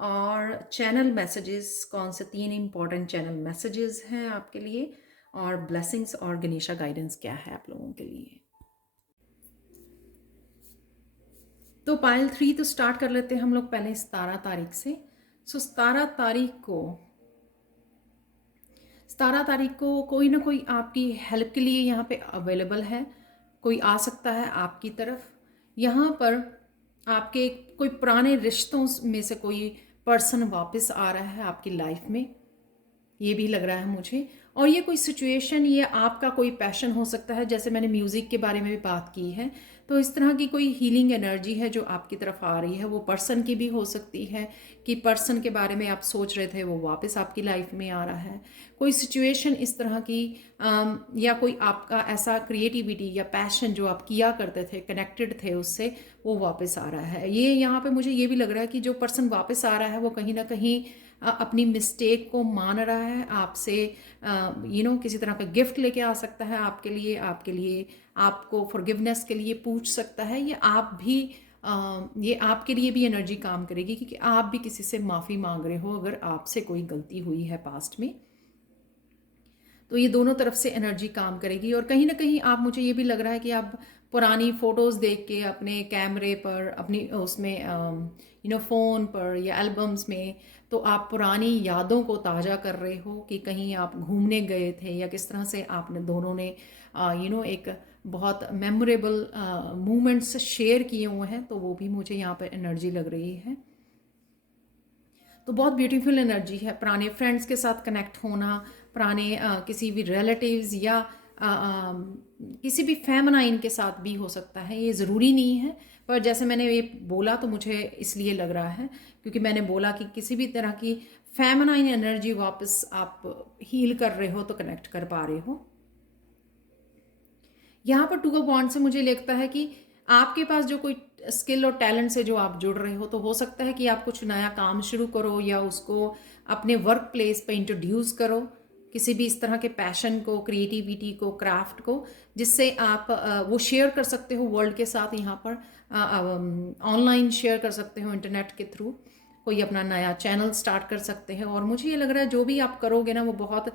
और चैनल मैसेजेस, कौन से 3 इम्पॉर्टेंट चैनल मैसेजेस हैं आपके लिए, और ब्लेसिंग्स और गणेशा गाइडेंस क्या है आप लोगों के लिए। तो पाइल 3 तो स्टार्ट कर लेते हैं हम लोग पहले 17 तारीख से। 17 तारीख को कोई ना कोई आपकी हेल्प के लिए यहाँ पे अवेलेबल है, कोई आ सकता है आपकी तरफ। यहाँ पर आपके कोई पुराने रिश्तों में से कोई पर्सन वापस आ रहा है आपकी लाइफ में, ये भी लग रहा है मुझे। और ये कोई सिचुएशन, ये आपका कोई पैशन हो सकता है, जैसे मैंने म्यूज़िक के बारे में भी बात की है, तो इस तरह की कोई हीलिंग एनर्जी है जो आपकी तरफ आ रही है। वो पर्सन की भी हो सकती है कि पर्सन के बारे में आप सोच रहे थे वो वापस आपकी लाइफ में आ रहा है। कोई सिचुएशन इस तरह की, या कोई आपका ऐसा क्रिएटिविटी या पैशन जो आप किया करते थे, कनेक्टेड थे उससे, वो वापस आ रहा है। ये यहाँ पे मुझे ये भी लग रहा है कि जो पर्सन वापस आ रहा है वो कहीं ना कहीं अपनी मिस्टेक को मान रहा है आपसे, किसी तरह का गिफ्ट लेके आ सकता है आपके लिए आपको फॉरगिवनेस के लिए पूछ सकता है, या आप भी ये आपके लिए भी एनर्जी काम करेगी क्योंकि आप भी किसी से माफ़ी मांग रहे हो अगर आपसे कोई गलती हुई है पास्ट में। तो ये दोनों तरफ से एनर्जी काम करेगी। और कहीं ना कहीं आप, मुझे ये भी लग रहा है कि आप पुरानी फ़ोटोज़ देख के अपने कैमरे पर, अपनी उसमें फ़ोन पर या एल्बम्स में, तो आप पुरानी यादों को ताज़ा कर रहे हो कि कहीं आप घूमने गए थे या किस तरह से आपने दोनों ने एक बहुत मेमोरेबल मोमेंट्स शेयर किए हुए हैं, तो वो भी मुझे यहाँ पर एनर्जी लग रही है। तो बहुत ब्यूटीफुल एनर्जी है। पुराने फ्रेंड्स के साथ कनेक्ट होना, पुराने किसी भी रिलेटिव्स या किसी भी फेमिनाइन के साथ भी हो सकता है, ये ज़रूरी नहीं है, पर जैसे मैंने ये बोला तो मुझे इसलिए लग रहा है क्योंकि मैंने बोला कि किसी भी तरह की फेमिनाइन एनर्जी वापस आप हील कर रहे हो तो कनेक्ट कर पा रहे हो। यहाँ पर 2 ऑफ वॉन्ड्स से मुझे लगता है कि आपके पास जो कोई स्किल और टैलेंट से जो आप जुड़ रहे हो, तो हो सकता है कि आप कुछ नया काम शुरू करो या उसको अपने वर्क प्लेस पे इंट्रोड्यूस करो, किसी भी इस तरह के पैशन को, क्रिएटिविटी को, क्राफ्ट को, जिससे आप वो शेयर कर सकते हो वर्ल्ड के साथ। यहाँ पर ऑनलाइन शेयर कर सकते हो इंटरनेट के थ्रू, कोई अपना नया चैनल स्टार्ट कर सकते हैं। और मुझे ये लग रहा है जो भी आप करोगे ना वो बहुत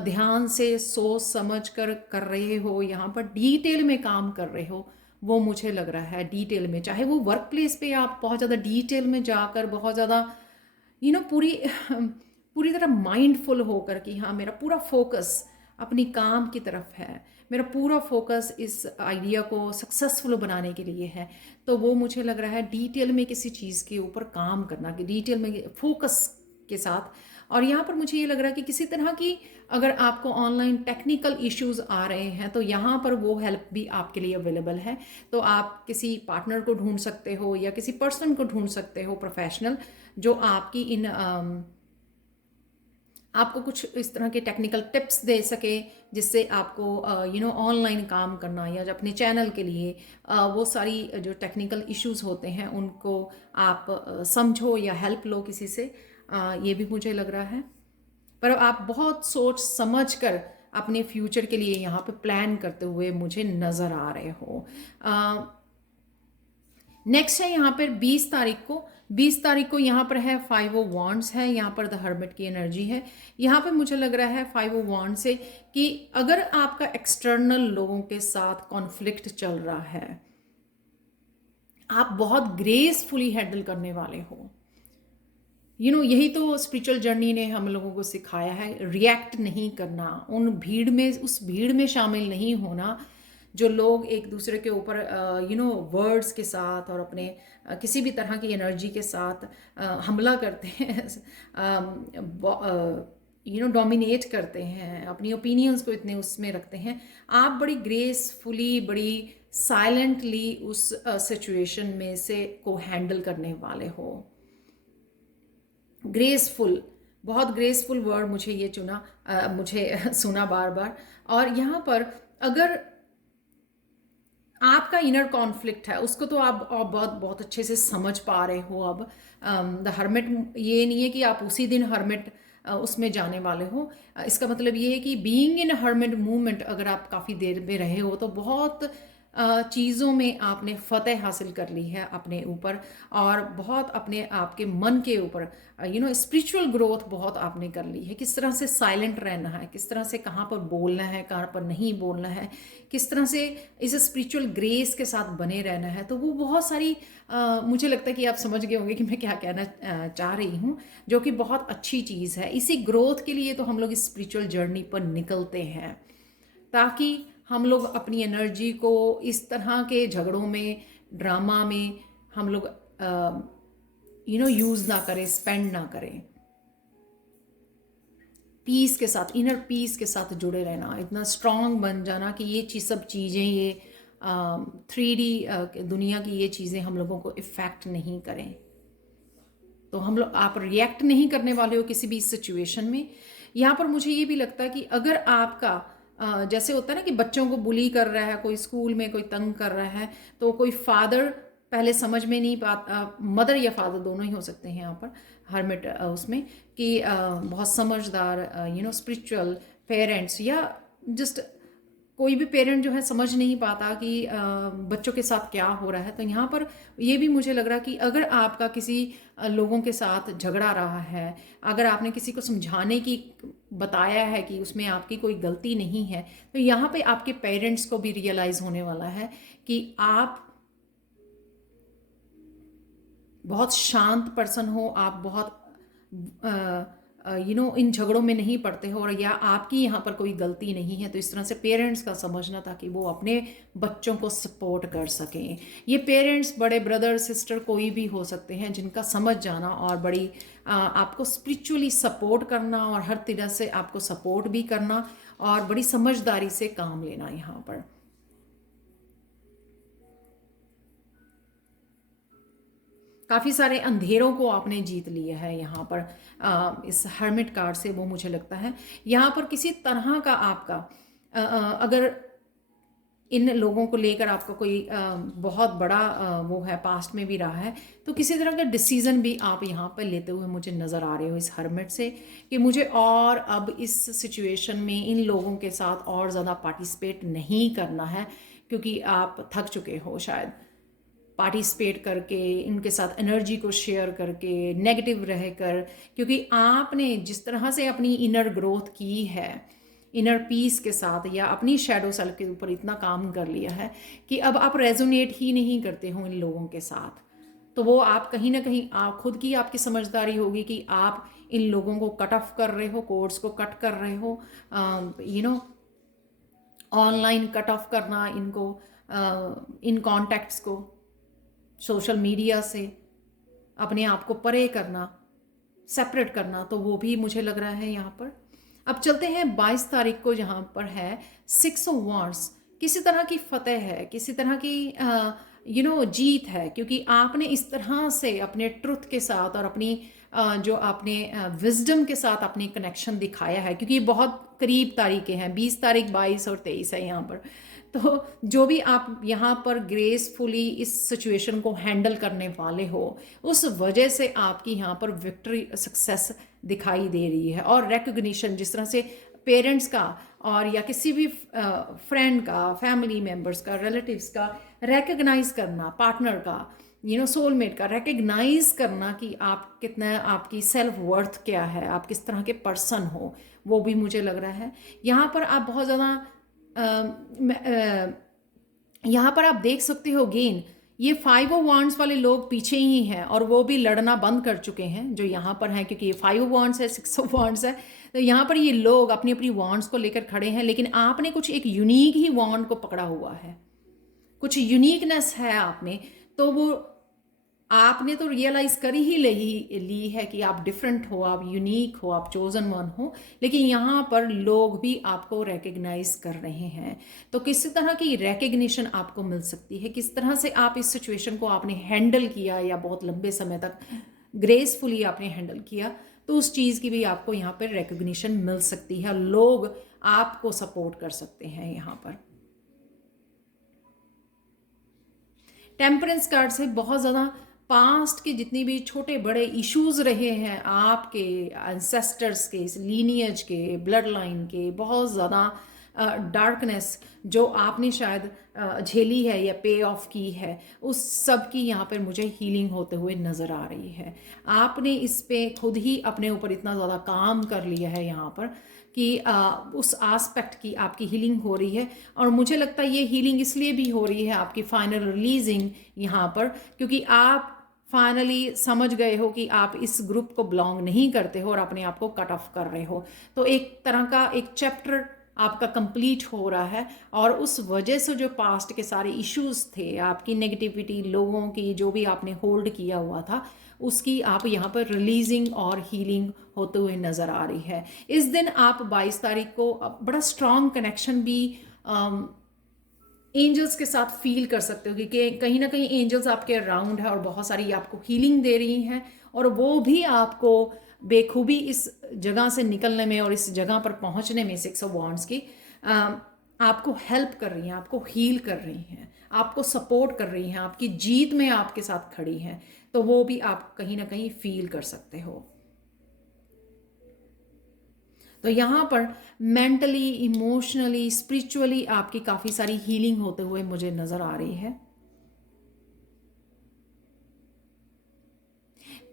ध्यान से सोच समझ कर रहे हो, यहाँ पर डिटेल में काम कर रहे हो, वो मुझे लग रहा है डिटेल में। चाहे वो वर्क प्लेस पे आप बहुत ज़्यादा डिटेल में जाकर बहुत ज़्यादा पूरी पूरी तरह माइंडफुल होकर कि हाँ मेरा पूरा फोकस अपनी काम की तरफ है, मेरा पूरा फोकस इस आइडिया को सक्सेसफुल बनाने के लिए है, तो वो मुझे लग रहा है डिटेल में किसी चीज़ के ऊपर काम करना, कि डिटेल में फोकस के साथ। और यहाँ पर मुझे ये लग रहा है कि किसी तरह की अगर आपको ऑनलाइन टेक्निकल इश्यूज आ रहे हैं तो यहाँ पर वो हेल्प भी आपके लिए अवेलेबल है। तो आप किसी पार्टनर को ढूंढ सकते हो या किसी पर्सन को ढूंढ सकते हो प्रोफेशनल, जो आपकी आपको कुछ इस तरह के टेक्निकल टिप्स दे सके, जिससे आपको ऑनलाइन काम करना या अपने चैनल के लिए वो सारी जो टेक्निकल इश्यूज होते हैं उनको आप समझो या हेल्प लो किसी से, ये भी मुझे लग रहा है। पर आप बहुत सोच समझ कर अपने फ्यूचर के लिए यहाँ पे प्लान करते हुए मुझे नज़र आ रहे हो। नेक्स्ट है यहाँ पर 20 तारीख को यहाँ पर है 5 ऑफ वांड्स है, यहाँ पर द हर्मिट की एनर्जी है। यहाँ पे मुझे लग रहा है 5 ऑफ वांड से कि अगर आपका एक्सटर्नल लोगों के साथ कॉन्फ्लिक्ट चल रहा है, आप बहुत ग्रेसफुली हैंडल करने वाले हो। यही तो स्पिरिचुअल जर्नी ने हम लोगों को सिखाया है, रिएक्ट नहीं करना, उस भीड़ में शामिल नहीं होना जो लोग एक दूसरे के ऊपर वर्ड्स के साथ और अपने किसी भी तरह की एनर्जी के साथ हमला करते हैं, डोमिनेट करते हैं, अपनी ओपिनियंस को इतने उसमें रखते हैं। आप बड़ी ग्रेसफुली, बड़ी साइलेंटली उस सिचुएशन में से को हैंडल करने वाले हो। ग्रेसफुल, बहुत ग्रेसफुल वर्ड मुझे ये मुझे सुना बार बार। और यहाँ पर अगर आपका इनर कॉन्फ्लिक्ट है उसको तो आप बहुत बहुत अच्छे से समझ पा रहे हो। अब द हर्मिट, ये नहीं है कि आप उसी दिन हर्मिट उसमें जाने वाले हो। इसका मतलब ये है कि बीइंग इन हर्मिट मूवमेंट अगर आप काफ़ी देर में रहे हो तो बहुत चीज़ों में आपने फतेह हासिल कर ली है अपने ऊपर, और बहुत अपने आपके मन के ऊपर स्पिरिचुअल ग्रोथ बहुत आपने कर ली है। किस तरह से साइलेंट रहना है, किस तरह से कहाँ पर बोलना है, कहाँ पर नहीं बोलना है, किस तरह से इस स्पिरिचुअल ग्रेस के साथ बने रहना है। तो वो बहुत सारी मुझे लगता है कि आप समझ गए होंगे कि मैं क्या कहना चाह रही हूँ, जो कि बहुत अच्छी चीज़ है। इसी ग्रोथ के लिए तो हम लोग इस स्पिरिचुअल जर्नी पर निकलते हैं, ताकि हम लोग अपनी एनर्जी को इस तरह के झगड़ों में, ड्रामा में हम लोग यूज़ ना करें, स्पेंड ना करें। पीस के साथ, इनर पीस के साथ जुड़े रहना, इतना स्ट्रांग बन जाना कि ये सब चीज़ें, ये 3D दुनिया की ये चीज़ें हम लोगों को इफ़ेक्ट नहीं करें। तो आप रिएक्ट नहीं करने वाले हो किसी भी सिचुएशन में। यहाँ पर मुझे ये भी लगता है कि अगर आपका जैसे होता है ना कि बच्चों को बुली कर रहा है कोई, स्कूल में कोई तंग कर रहा है, तो कोई फादर पहले समझ में नहीं पाता, मदर या फादर दोनों ही हो सकते हैं यहाँ पर हर्मिट उसमें, कि बहुत समझदार स्पिरिचुअल पेरेंट्स या जस्ट कोई भी पेरेंट जो है समझ नहीं पाता कि बच्चों के साथ क्या हो रहा है। तो यहाँ पर ये भी मुझे लग रहा कि अगर आपका किसी लोगों के साथ झगड़ा रहा है, अगर आपने किसी को समझाने की बताया है कि उसमें आपकी कोई गलती नहीं है, तो यहाँ पे आपके पेरेंट्स को भी रियलाइज़ होने वाला है कि आप बहुत शांत पर्सन हो, आप बहुत इन झगड़ों में नहीं पड़ते हो, और या आपकी यहाँ पर कोई गलती नहीं है। तो इस तरह से पेरेंट्स का समझना, ताकि वो अपने बच्चों को सपोर्ट कर सकें। ये पेरेंट्स बड़े ब्रदर सिस्टर कोई भी हो सकते हैं, जिनका समझ जाना और बड़ी आपको स्पिरिचुअली सपोर्ट करना और हर तरह से आपको सपोर्ट भी करना और बड़ी समझदारी से काम लेना। यहाँ पर काफ़ी सारे अंधेरों को आपने जीत लिया है यहाँ पर इस हर्मिट कार्ड से, वो मुझे लगता है। यहाँ पर किसी तरह का आपका अगर इन लोगों को लेकर आपका कोई बहुत बड़ा वो है, पास्ट में भी रहा है, तो किसी तरह का डिसीज़न भी आप यहाँ पर लेते हुए मुझे नज़र आ रहे हो इस हर्मिट से, कि मुझे और अब इस सिचुएशन में इन लोगों के साथ और ज़्यादा पार्टिसिपेट नहीं करना है, क्योंकि आप थक चुके हो शायद पार्टिसिपेट करके, इनके साथ एनर्जी को शेयर करके, नेगेटिव रहकर। क्योंकि आपने जिस तरह से अपनी इनर ग्रोथ की है, इनर पीस के साथ, या अपनी शैडो सेल्फ के ऊपर इतना काम कर लिया है कि अब आप रेजोनेट ही नहीं करते हो इन लोगों के साथ। तो वो आप कहीं ना कहीं आप खुद की आपकी समझदारी होगी कि आप इन लोगों को कट ऑफ कर रहे हो, कोर्ड्स को कट कर रहे हो, ऑनलाइन कट ऑफ करना इनको, इन कॉन्टैक्ट्स को, सोशल मीडिया से अपने आप को परे करना, सेपरेट करना। तो वो भी मुझे लग रहा है यहाँ पर। अब चलते हैं 22 तारीख को, जहाँ पर है 6 ऑफ वांड्स। किसी तरह की फतेह है, किसी तरह की जीत है, क्योंकि आपने इस तरह से अपने ट्रुथ के साथ और अपनी जो आपने विजडम के साथ अपनी कनेक्शन दिखाया है, क्योंकि बहुत करीब तारीखें हैं, 20 तारीख, 22 और 23 है यहाँ पर। तो जो भी आप यहाँ पर ग्रेसफुली इस सिचुएशन को हैंडल करने वाले हो, उस वजह से आपकी यहाँ पर विक्ट्री, सक्सेस दिखाई दे रही है। और रिकग्निशन, जिस तरह से पेरेंट्स का और या किसी भी फ्रेंड का, फैमिली मेम्बर्स का, रिलेटिव्स का रिकग्नाइज करना, पार्टनर का, सोलमेट का रिकग्नाइज करना कि आप कितना, आपकी सेल्फ वर्थ क्या है, आप किस तरह के पर्सन हो, वो भी मुझे लग रहा है। यहाँ पर आप बहुत ज़्यादा यहाँ पर आप देख सकते हो गेन, ये 5 ऑफ वांड्स वाले लोग पीछे ही हैं और वो भी लड़ना बंद कर चुके हैं जो यहाँ पर हैं, क्योंकि ये 5 ऑफ वांड्स है, 6 ऑफ वांड्स है। तो यहाँ पर ये लोग अपनी अपनी वांड्स को लेकर खड़े हैं, लेकिन आपने कुछ एक यूनिक ही वांड को पकड़ा हुआ है, कुछ यूनिकनेस है आप में। तो वो आपने तो रियलाइज कर ही ली है कि आप डिफरेंट हो, आप यूनिक हो, आप चोजन वन हो, लेकिन यहाँ पर लोग भी आपको रिकग्नाइज कर रहे हैं। तो किस तरह की रिकग्निशन आपको मिल सकती है, किस तरह से आप इस सिचुएशन को आपने हैंडल किया या बहुत लंबे समय तक ग्रेसफुली आपने हैंडल किया, तो उस चीज़ की भी आपको यहाँ पर रिकग्निशन मिल सकती है। लोग आपको सपोर्ट कर सकते हैं यहाँ पर। टेम्परेंस कार्ड से बहुत ज़्यादा पास्ट के जितनी भी छोटे बड़े इश्यूज रहे हैं आपके एंसेस्टर्स के, लीनियज के, ब्लड लाइन के, बहुत ज़्यादा डार्कनेस जो आपने शायद झेली है या पे ऑफ की है, उस सब की यहाँ पर मुझे हीलिंग होते हुए नज़र आ रही है। आपने इस पे खुद ही अपने ऊपर इतना ज़्यादा काम कर लिया है यहाँ पर कि उस आस्पेक्ट की आपकी हीलिंग हो रही है। और मुझे लगता है ये हीलिंग इसलिए भी हो रही है आपकी फाइनल रिलीजिंग यहाँ पर, क्योंकि आप फाइनली समझ गए हो कि आप इस ग्रुप को बिलोंग नहीं करते हो और अपने आप को कट ऑफ कर रहे हो। तो एक तरह का एक चैप्टर आपका कंप्लीट हो रहा है, और उस वजह से जो पास्ट के सारे इश्यूज थे, आपकी नेगेटिविटी, लोगों की जो भी आपने होल्ड किया हुआ था, उसकी आप यहाँ पर रिलीजिंग और हीलिंग होते हुए नज़र आ रही है। इस दिन आप 22 तारीख को बड़ा स्ट्रॉन्ग कनेक्शन भी एंजल्स के साथ फील कर सकते हो कि कहीं ना कहीं एंजल्स आपके अराउंड है और बहुत सारी आपको हीलिंग दे रही हैं, और वो भी आपको बेखूबी इस जगह से निकलने में और इस जगह पर पहुंचने में 6 ऑफ वांड्स की आपको हेल्प कर रही हैं, आपको हील कर रही हैं, आपको सपोर्ट कर रही हैं, आपकी जीत में आपके साथ खड़ी हैं। तो वो भी आप कहीं ना कहीं फील कर सकते हो। तो यहाँ पर मेंटली, इमोशनली, स्पिरिचुअली आपकी काफ़ी सारी हीलिंग होते हुए मुझे नज़र आ रही है।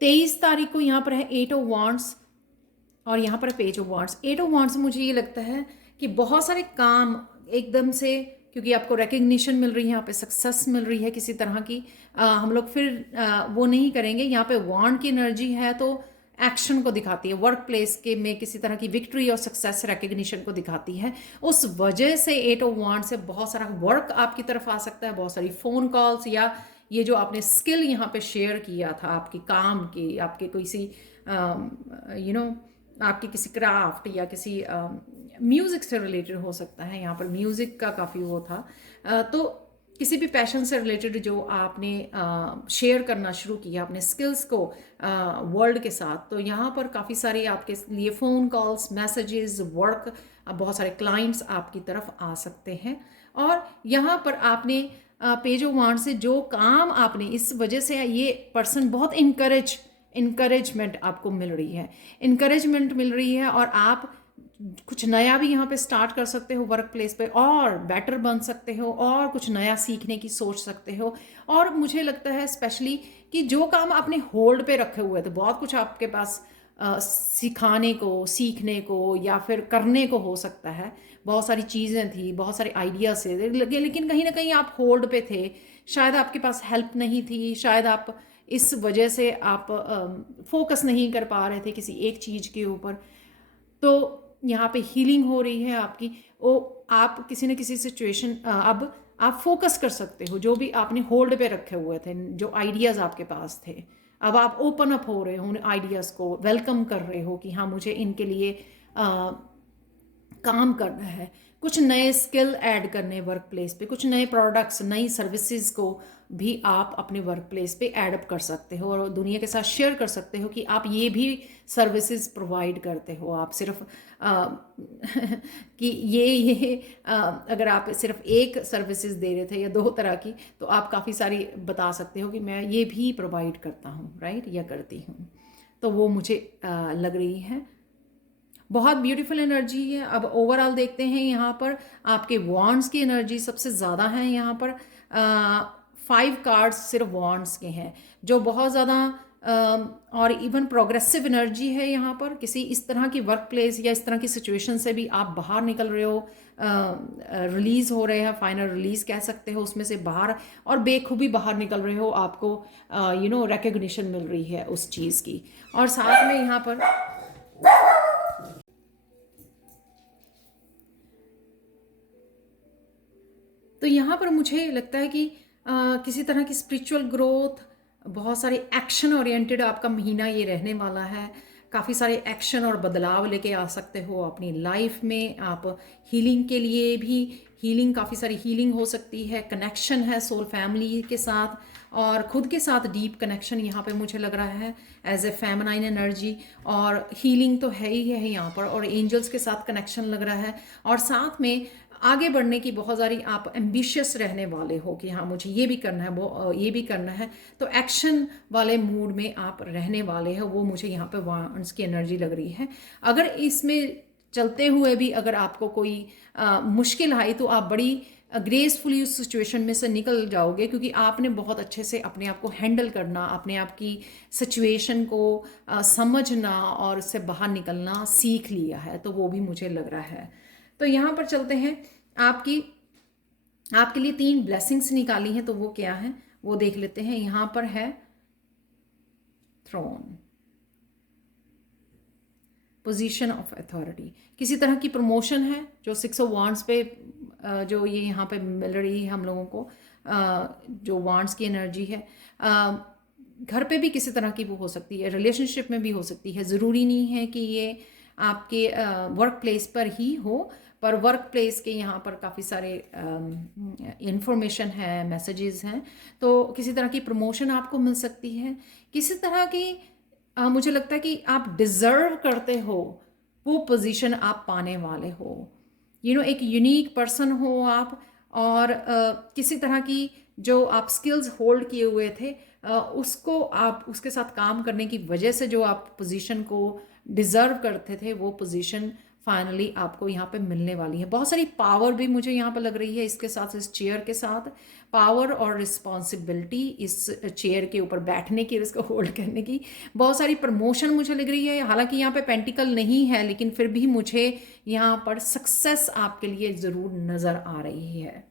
23 तारीख को यहाँ पर है 8 ऑफ वांड्स और यहाँ पर है page of wands. 8 of wands मुझे ये लगता है कि बहुत सारे काम एकदम से, क्योंकि आपको रिकग्निशन मिल रही है, यहाँ पे सक्सेस मिल रही है किसी तरह की, हम लोग फिर वो नहीं करेंगे। यहाँ पे वांड की एनर्जी है तो एक्शन को दिखाती है, वर्क प्लेस के में किसी तरह की विक्ट्री और सक्सेस रिकग्निशन को दिखाती है। उस वजह से 8 ऑफ वांड से बहुत सारा वर्क आपकी तरफ आ सकता है, बहुत सारी फ़ोन कॉल्स, या ये जो आपने स्किल यहाँ पे शेयर किया था आपकी काम की, आपके कोई सी आपकी किसी क्राफ्ट या किसी म्यूज़िक से रिलेटेड हो सकता है, यहाँ पर म्यूज़िक का काफ़ी वो था, तो किसी भी पैशन से रिलेटेड जो आपने शेयर करना शुरू किया अपने स्किल्स को वर्ल्ड के साथ, तो यहाँ पर काफ़ी सारी आपके लिए फ़ोन कॉल्स, मैसेजेस, वर्क, बहुत सारे क्लाइंट्स आपकी तरफ आ सकते हैं। और यहाँ पर आपने पेज ऑफ वांड से जो काम आपने, इस वजह से ये पर्सन बहुत इनकरेजमेंट आपको मिल रही है, इनकरेजमेंट मिल रही है, और आप कुछ नया भी यहाँ पे स्टार्ट कर सकते हो वर्क प्लेस पे, और बेटर बन सकते हो, और कुछ नया सीखने की सोच सकते हो। और मुझे लगता है स्पेशली कि जो काम आपने होल्ड पे रखे हुए थे, बहुत कुछ आपके पास सिखाने को, सीखने को या फिर करने को हो सकता है, बहुत सारी चीज़ें थी, बहुत सारे आइडियाज थे लगे, लेकिन कहीं ना कहीं आप होल्ड पे थे, शायद आपके पास हेल्प नहीं थी, शायद आप इस वजह से आप फोकस नहीं कर पा रहे थे किसी एक चीज़ के ऊपर। तो यहाँ पे हीलिंग हो रही है आपकी, वो आप किसी न किसी सिचुएशन अब आप फोकस कर सकते हो, जो भी आपने होल्ड पे रखे हुए थे, जो आइडियाज़ आपके पास थे, अब आप ओपन अप हो रहे हो, उन आइडियाज़ को वेलकम कर रहे हो कि हाँ मुझे इनके लिए काम करना है, कुछ नए स्किल ऐड करने वर्क प्लेस पे, कुछ नए प्रोडक्ट्स, नई सर्विसेज को भी आप अपने वर्क प्लेस पे ऐड कर सकते हो और दुनिया के साथ शेयर कर सकते हो कि आप ये भी सर्विसेज प्रोवाइड करते हो। आप सिर्फ कि अगर आप सिर्फ एक सर्विसेज दे रहे थे या 2 तरह की, तो आप काफ़ी सारी बता सकते हो कि मैं ये भी प्रोवाइड करता हूँ, राइट, या करती हूँ। तो वो मुझे लग रही है। बहुत ब्यूटीफुल एनर्जी है। अब ओवरऑल देखते हैं यहाँ पर आपके वॉन्ड्स की एनर्जी सबसे ज़्यादा है यहाँ पर। 5 कार्ड्स सिर्फ वॉन्ड्स के हैं, जो बहुत ज़्यादा और इवन प्रोग्रेसिव एनर्जी है यहाँ पर। किसी इस तरह की वर्क प्लेस या इस तरह की सिचुएशन से भी आप बाहर निकल रहे हो, रिलीज़ हो रहे हैं, फाइनल रिलीज़ कह सकते हो उसमें से बाहर, और बेखूबी बाहर निकल रहे हो। आपको रिकग्निशन मिल रही है उस चीज़ की। और साथ में यहाँ पर तो यहाँ पर मुझे लगता है कि किसी तरह की स्पिरिचुअल ग्रोथ, बहुत सारे एक्शन ओरिएंटेड आपका महीना ये रहने वाला है। काफ़ी सारे एक्शन और बदलाव लेके आ सकते हो अपनी लाइफ में। आप हीलिंग के लिए भी, हीलिंग काफ़ी सारी हीलिंग हो सकती है, कनेक्शन है सोल फैमिली के साथ और खुद के साथ डीप कनेक्शन यहाँ पे मुझे लग रहा है एज ए फेमिनाइन एनर्जी। और हीलिंग तो है ही है यहाँ पर, और एंजल्स के साथ कनेक्शन लग रहा है। और साथ में आगे बढ़ने की बहुत सारी आप एम्बिशियस रहने वाले हो कि हाँ मुझे ये भी करना है, वो ये भी करना है। तो एक्शन वाले मूड में आप रहने वाले हो, वो मुझे यहाँ पे वांड्स की एनर्जी लग रही है। अगर इसमें चलते हुए भी अगर आपको कोई मुश्किल आई तो आप बड़ी ग्रेसफुली उस सिचुएशन में से निकल जाओगे, क्योंकि आपने बहुत अच्छे से अपने आप को हैंडल करना, अपने आप की सिचुएशन को समझना और उससे बाहर निकलना सीख लिया है। तो वो भी मुझे लग रहा है। तो यहाँ पर चलते हैं, आपके लिए 3 ब्लेसिंग्स निकाली हैं, तो वो क्या है वो देख लेते हैं। यहाँ पर है थ्रोन, पोजीशन ऑफ अथॉरिटी, किसी तरह की प्रमोशन है जो 6 ऑफ वांड्स पे जो ये यहाँ पे मिल रही है हम लोगों को, जो वांड्स की एनर्जी है। घर पे भी किसी तरह की वो हो सकती है, रिलेशनशिप में भी हो सकती है। ज़रूरी नहीं है कि ये आपके वर्क प्लेस पर ही हो, पर वर्क प्लेस के यहाँ पर काफ़ी सारे इंफॉर्मेशन है, मैसेजेस हैं। तो किसी तरह की प्रमोशन आपको मिल सकती है। किसी तरह की मुझे लगता है कि आप डिज़र्व करते हो वो पोजीशन आप पाने वाले हो। एक यूनिक पर्सन हो आप, और किसी तरह की जो आप स्किल्स होल्ड किए हुए थे उसको आप उसके साथ काम करने की वजह से जो आप पोजीशन को डिज़र्व करते थे, वो पोजीशन फाइनली आपको यहाँ पे मिलने वाली है। बहुत सारी पावर भी मुझे यहाँ पर लग रही है इसके साथ, इस चेयर के साथ पावर और रिस्पॉन्सिबिलिटी, इस चेयर के ऊपर बैठने की, इसको होल्ड करने की। बहुत सारी प्रमोशन मुझे लग रही है। हालांकि यहाँ पे पेंटिकल नहीं है, लेकिन फिर भी मुझे यहाँ पर सक्सेस आपके लिए ज़रूर नज़र आ रही है।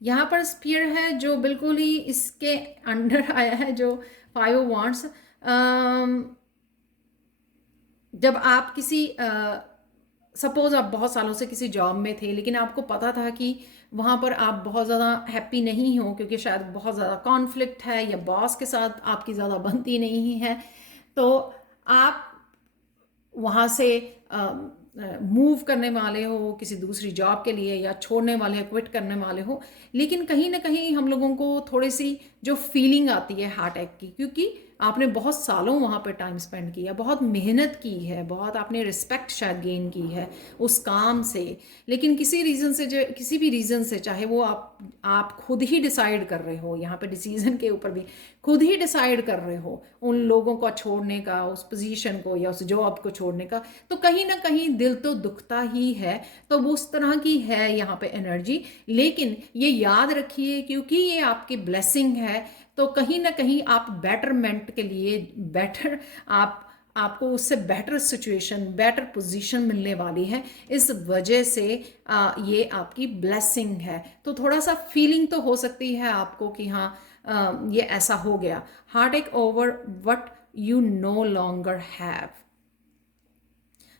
यहाँ पर स्पीयर है जो बिल्कुल ही इसके अंडर आया है, जो 5 ऑफ वांड्स। जब आप किसी सपोज आप बहुत सालों से किसी जॉब में थे, लेकिन आपको पता था कि वहाँ पर आप बहुत ज़्यादा हैप्पी नहीं हो, क्योंकि शायद बहुत ज़्यादा कॉन्फ्लिक्ट है या बॉस के साथ आपकी ज़्यादा बनती नहीं है, तो आप वहाँ से मूव करने वाले हो किसी दूसरी जॉब के लिए, या छोड़ने वाले हो, क्विट करने वाले हो। लेकिन कहीं ना कहीं हम लोगों को थोड़ी सी जो फीलिंग आती है हार्ट अटैक की, क्योंकि आपने बहुत सालों वहाँ पर टाइम स्पेंड किया, बहुत मेहनत की है, बहुत आपने रिस्पेक्ट शायद गेन की है उस काम से। लेकिन किसी रीज़न से, जो किसी भी रीज़न से, चाहे वो आप खुद ही डिसाइड कर रहे हो, यहाँ पे डिसीजन के ऊपर भी खुद ही डिसाइड कर रहे हो उन लोगों को छोड़ने का, उस पोजीशन को या उस जॉब को छोड़ने का, तो कहीं ना कहीं दिल तो दुखता ही है। तो वो उस तरह की है यहाँ पे एनर्जी। लेकिन ये याद रखिए, क्योंकि ये आपकी ब्लेसिंग है, तो कहीं ना कहीं आप बेटरमेंट के लिए, बेटर आपको उससे बेटर सिचुएशन, बेटर पोजीशन मिलने वाली है। इस वजह से ये आपकी ब्लेसिंग है। तो थोड़ा सा फीलिंग तो हो सकती है आपको कि हाँ ये ऐसा हो गया। Heart attack over what you know longer have.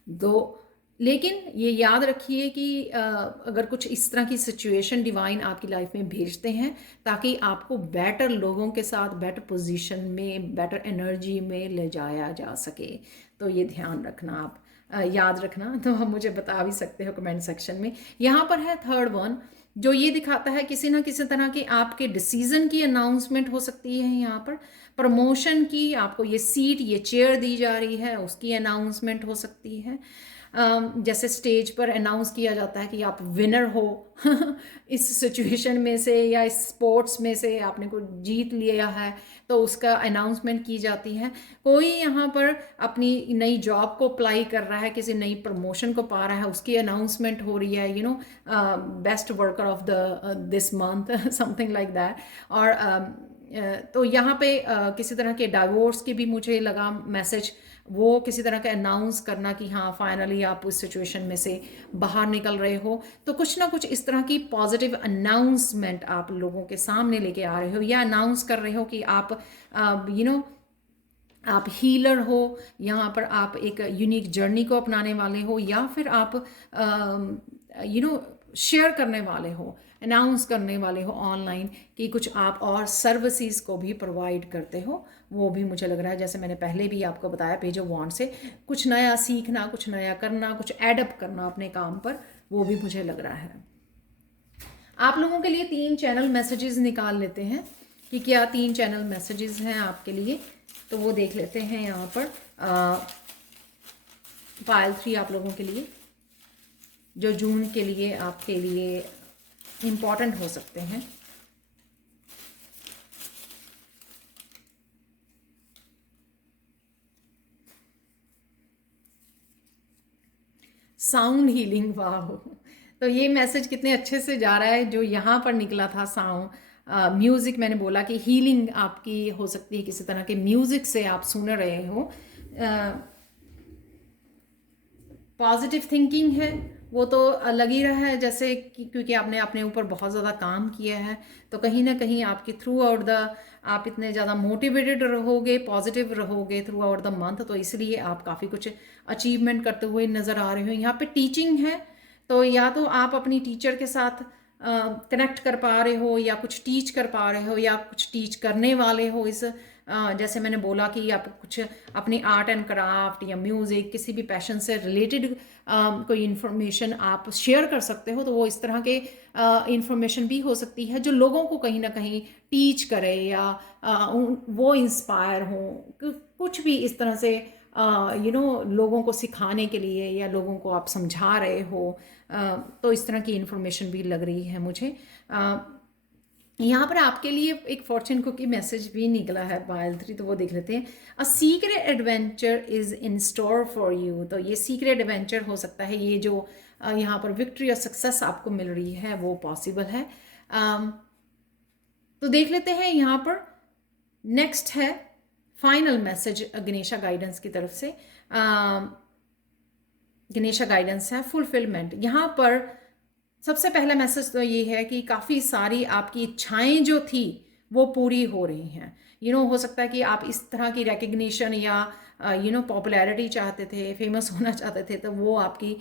दो लेकिन ये याद रखिए कि अगर कुछ इस तरह की सिचुएशन डिवाइन आपकी लाइफ में भेजते हैं, ताकि आपको बेटर लोगों के साथ, बेटर पोजीशन में, बेटर एनर्जी में ले जाया जा सके। तो ये ध्यान रखना, आप याद रखना। तो हम मुझे बता भी सकते हो कमेंट सेक्शन में। यहाँ पर है थर्ड वन, जो ये दिखाता है किसी ना किसी तरह के आपके डिसीजन की अनाउंसमेंट हो सकती है। यहाँ पर प्रमोशन की, आपको ये सीट, ये चेयर दी जा रही है, उसकी अनाउंसमेंट हो सकती है। जैसे स्टेज पर अनाउंस किया जाता है कि आप विनर हो इस सिचुएशन में से या इस स्पोर्ट्स में से आपने कुछ जीत लिया है, तो उसका अनाउंसमेंट की जाती है। कोई यहाँ पर अपनी नई जॉब को अप्लाई कर रहा है, किसी नई प्रमोशन को पा रहा है, उसकी अनाउंसमेंट हो रही है, best worker of the this month something like that. और तो यहाँ पे किसी तरह के डाइवोर्स की भी मुझे लगा मैसेज, वो किसी तरह का अनाउंस करना कि हाँ फाइनली आप उस सिचुएशन में से बाहर निकल रहे हो। तो कुछ ना कुछ इस तरह की पॉजिटिव अनाउंसमेंट आप लोगों के सामने लेके आ रहे हो, या अनाउंस कर रहे हो कि आप आप हीलर हो, यहाँ पर आप एक यूनिक जर्नी को अपनाने वाले हो, या फिर आप शेयर करने वाले हो, अनाउंस करने वाले हो ऑनलाइन कि कुछ आप और सर्विसेज को भी प्रोवाइड करते हो। वो भी मुझे लग रहा है, जैसे मैंने पहले भी आपको बताया पेज ऑफ वॉन्ड से, कुछ नया सीखना, कुछ नया करना, कुछ एडअप करना अपने काम पर, वो भी मुझे लग रहा है। आप लोगों के लिए 3 चैनल मैसेजेस निकाल लेते हैं कि क्या 3 चैनल मैसेजेस हैं आपके लिए। तो वो देख लेते हैं यहाँ पर पायल 3 आप लोगों के लिए, जो जून के लिए आपके लिए इम्पॉर्टेंट हो सकते हैं। साउंड हीलिंग, वाह! तो ये मैसेज कितने अच्छे से जा रहा है जो यहाँ पर निकला था, साउंड म्यूज़िक। मैंने बोला कि हीलिंग आपकी हो सकती है, किसी तरह के म्यूज़िक से आप सुन रहे हो। पॉजिटिव थिंकिंग है वो तो लग ही रहा है, जैसे कि क्योंकि आपने अपने ऊपर बहुत ज़्यादा काम किया है, तो कहीं ना कहीं आपके थ्रू आउट द आप इतने ज़्यादा मोटिवेटेड रहोगे, पॉजिटिव रहोगे थ्रू आउट द मंथ, तो इसलिए आप काफ़ी कुछ अचीवमेंट करते हुए नज़र आ रहे हो। यहाँ पे टीचिंग है, तो या तो आप अपनी टीचर के साथ कनेक्ट कर पा रहे हो, या कुछ टीच कर पा रहे हो, या कुछ टीच करने वाले हो। इस जैसे मैंने बोला कि आप कुछ अपनी आर्ट एंड क्राफ्ट या म्यूज़िक, किसी भी पैशन से रिलेटेड कोई इन्फॉर्मेशन आप शेयर कर सकते हो, तो वो इस तरह के इन्फॉर्मेशन भी हो सकती है जो लोगों को कहीं ना कहीं टीच करे, या वो इंस्पायर हो, कुछ भी इस तरह से लोगों को सिखाने के लिए, या लोगों को आप समझा रहे हो। तो इस तरह की इन्फॉर्मेशन भी लग रही है मुझे। यहाँ पर आपके लिए एक फॉर्चून कुकी मैसेज भी निकला है पायल 3, तो वो देख लेते हैं। A secret adventure is in store for you. तो ये सीक्रेट एडवेंचर हो सकता है, ये जो यहाँ पर विक्ट्री और सक्सेस आपको मिल रही है वो पॉसिबल है। तो देख लेते हैं यहाँ पर नेक्स्ट है फाइनल मैसेज गणेशा गाइडेंस की तरफ से। गणेशा गाइडेंस है फुलफिलमेंट। यहाँ पर सबसे पहला मैसेज तो ये है कि काफ़ी सारी आपकी इच्छाएं जो थी वो पूरी हो रही हैं। हो सकता है कि आप इस तरह की रिकग्निशन या पॉपुलैरिटी चाहते थे, फेमस होना चाहते थे, तो वो आपकी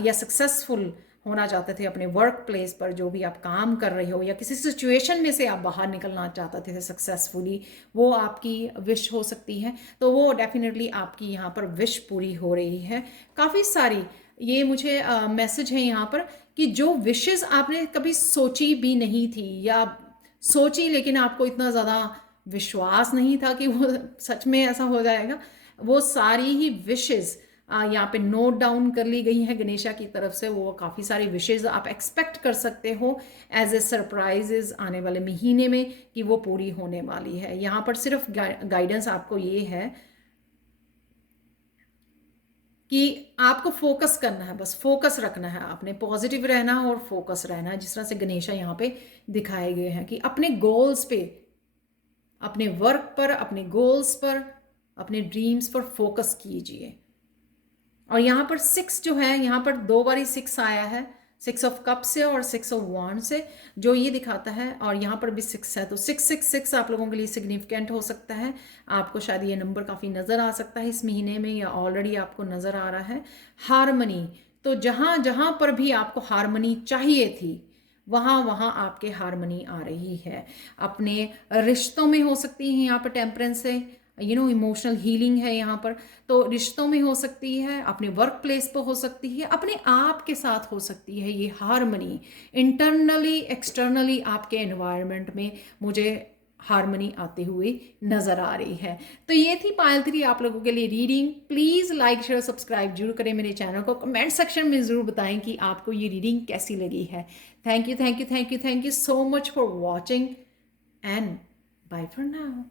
या सक्सेसफुल होना चाहते थे अपने वर्क प्लेस पर, जो भी आप काम कर रहे हो, या किसी सिचुएशन में से आप बाहर निकलना चाहते थे सक्सेसफुली, वो आपकी विश हो सकती है। तो वो डेफिनेटली आपकी यहाँ पर विश पूरी हो रही है। काफ़ी सारी ये मुझे मैसेज है यहाँ पर कि जो विशेस आपने कभी सोची भी नहीं थी, या सोची लेकिन आपको इतना ज़्यादा विश्वास नहीं था कि वो सच में ऐसा हो जाएगा, वो सारी ही विशेस यहाँ पे नोट डाउन कर ली गई हैं गणेशा की तरफ से। वो काफ़ी सारी विशेस आप एक्सपेक्ट कर सकते हो एज ए सरप्राइजेज आने वाले महीने में कि वो पूरी होने वाली है। यहाँ पर सिर्फ गाइडेंस आपको ये है कि आपको फोकस करना है, बस फोकस रखना है, आपने पॉजिटिव रहना है और फोकस रहना है। जिस तरह से गणेशा यहाँ पे दिखाए गए हैं कि अपने गोल्स पे, अपने वर्क पर, अपने गोल्स पर, अपने ड्रीम्स पर फोकस कीजिए। और यहाँ पर 6 जो है, यहाँ पर 2 बारी 6 आया है, 6 ऑफ कप से और 6 ऑफ वॉन्ड से, जो ये दिखाता है। और यहाँ पर भी 6 है, तो 666 आप लोगों के लिए सिग्निफिकेंट हो सकता है। आपको शायद ये नंबर काफ़ी नज़र आ सकता है इस महीने में, या ऑलरेडी आपको नज़र आ रहा है। हारमनी, तो जहाँ जहाँ पर भी आपको हारमनी चाहिए थी, वहाँ वहाँ आपके हारमनी आ रही है। अपने रिश्तों में हो सकती है यहाँ पर टेम्परेंस से, इमोशनल हीलिंग है यहाँ पर, तो रिश्तों में हो सकती है, अपने वर्क प्लेस पर हो सकती है, अपने आप के साथ हो सकती है। ये हारमनी इंटरनली एक्सटर्नली आपके एनवायरनमेंट में मुझे हार्मनी आते हुए नज़र आ रही है। तो ये थी पायल 3 आप लोगों के लिए reading. Please like share subscribe जरूर करें मेरे चैनल को, कमेंट सेक्शन में ज़रूर बताएं कि आपको ये रीडिंग कैसी लगी है। Thank you so much for watching and bye for now.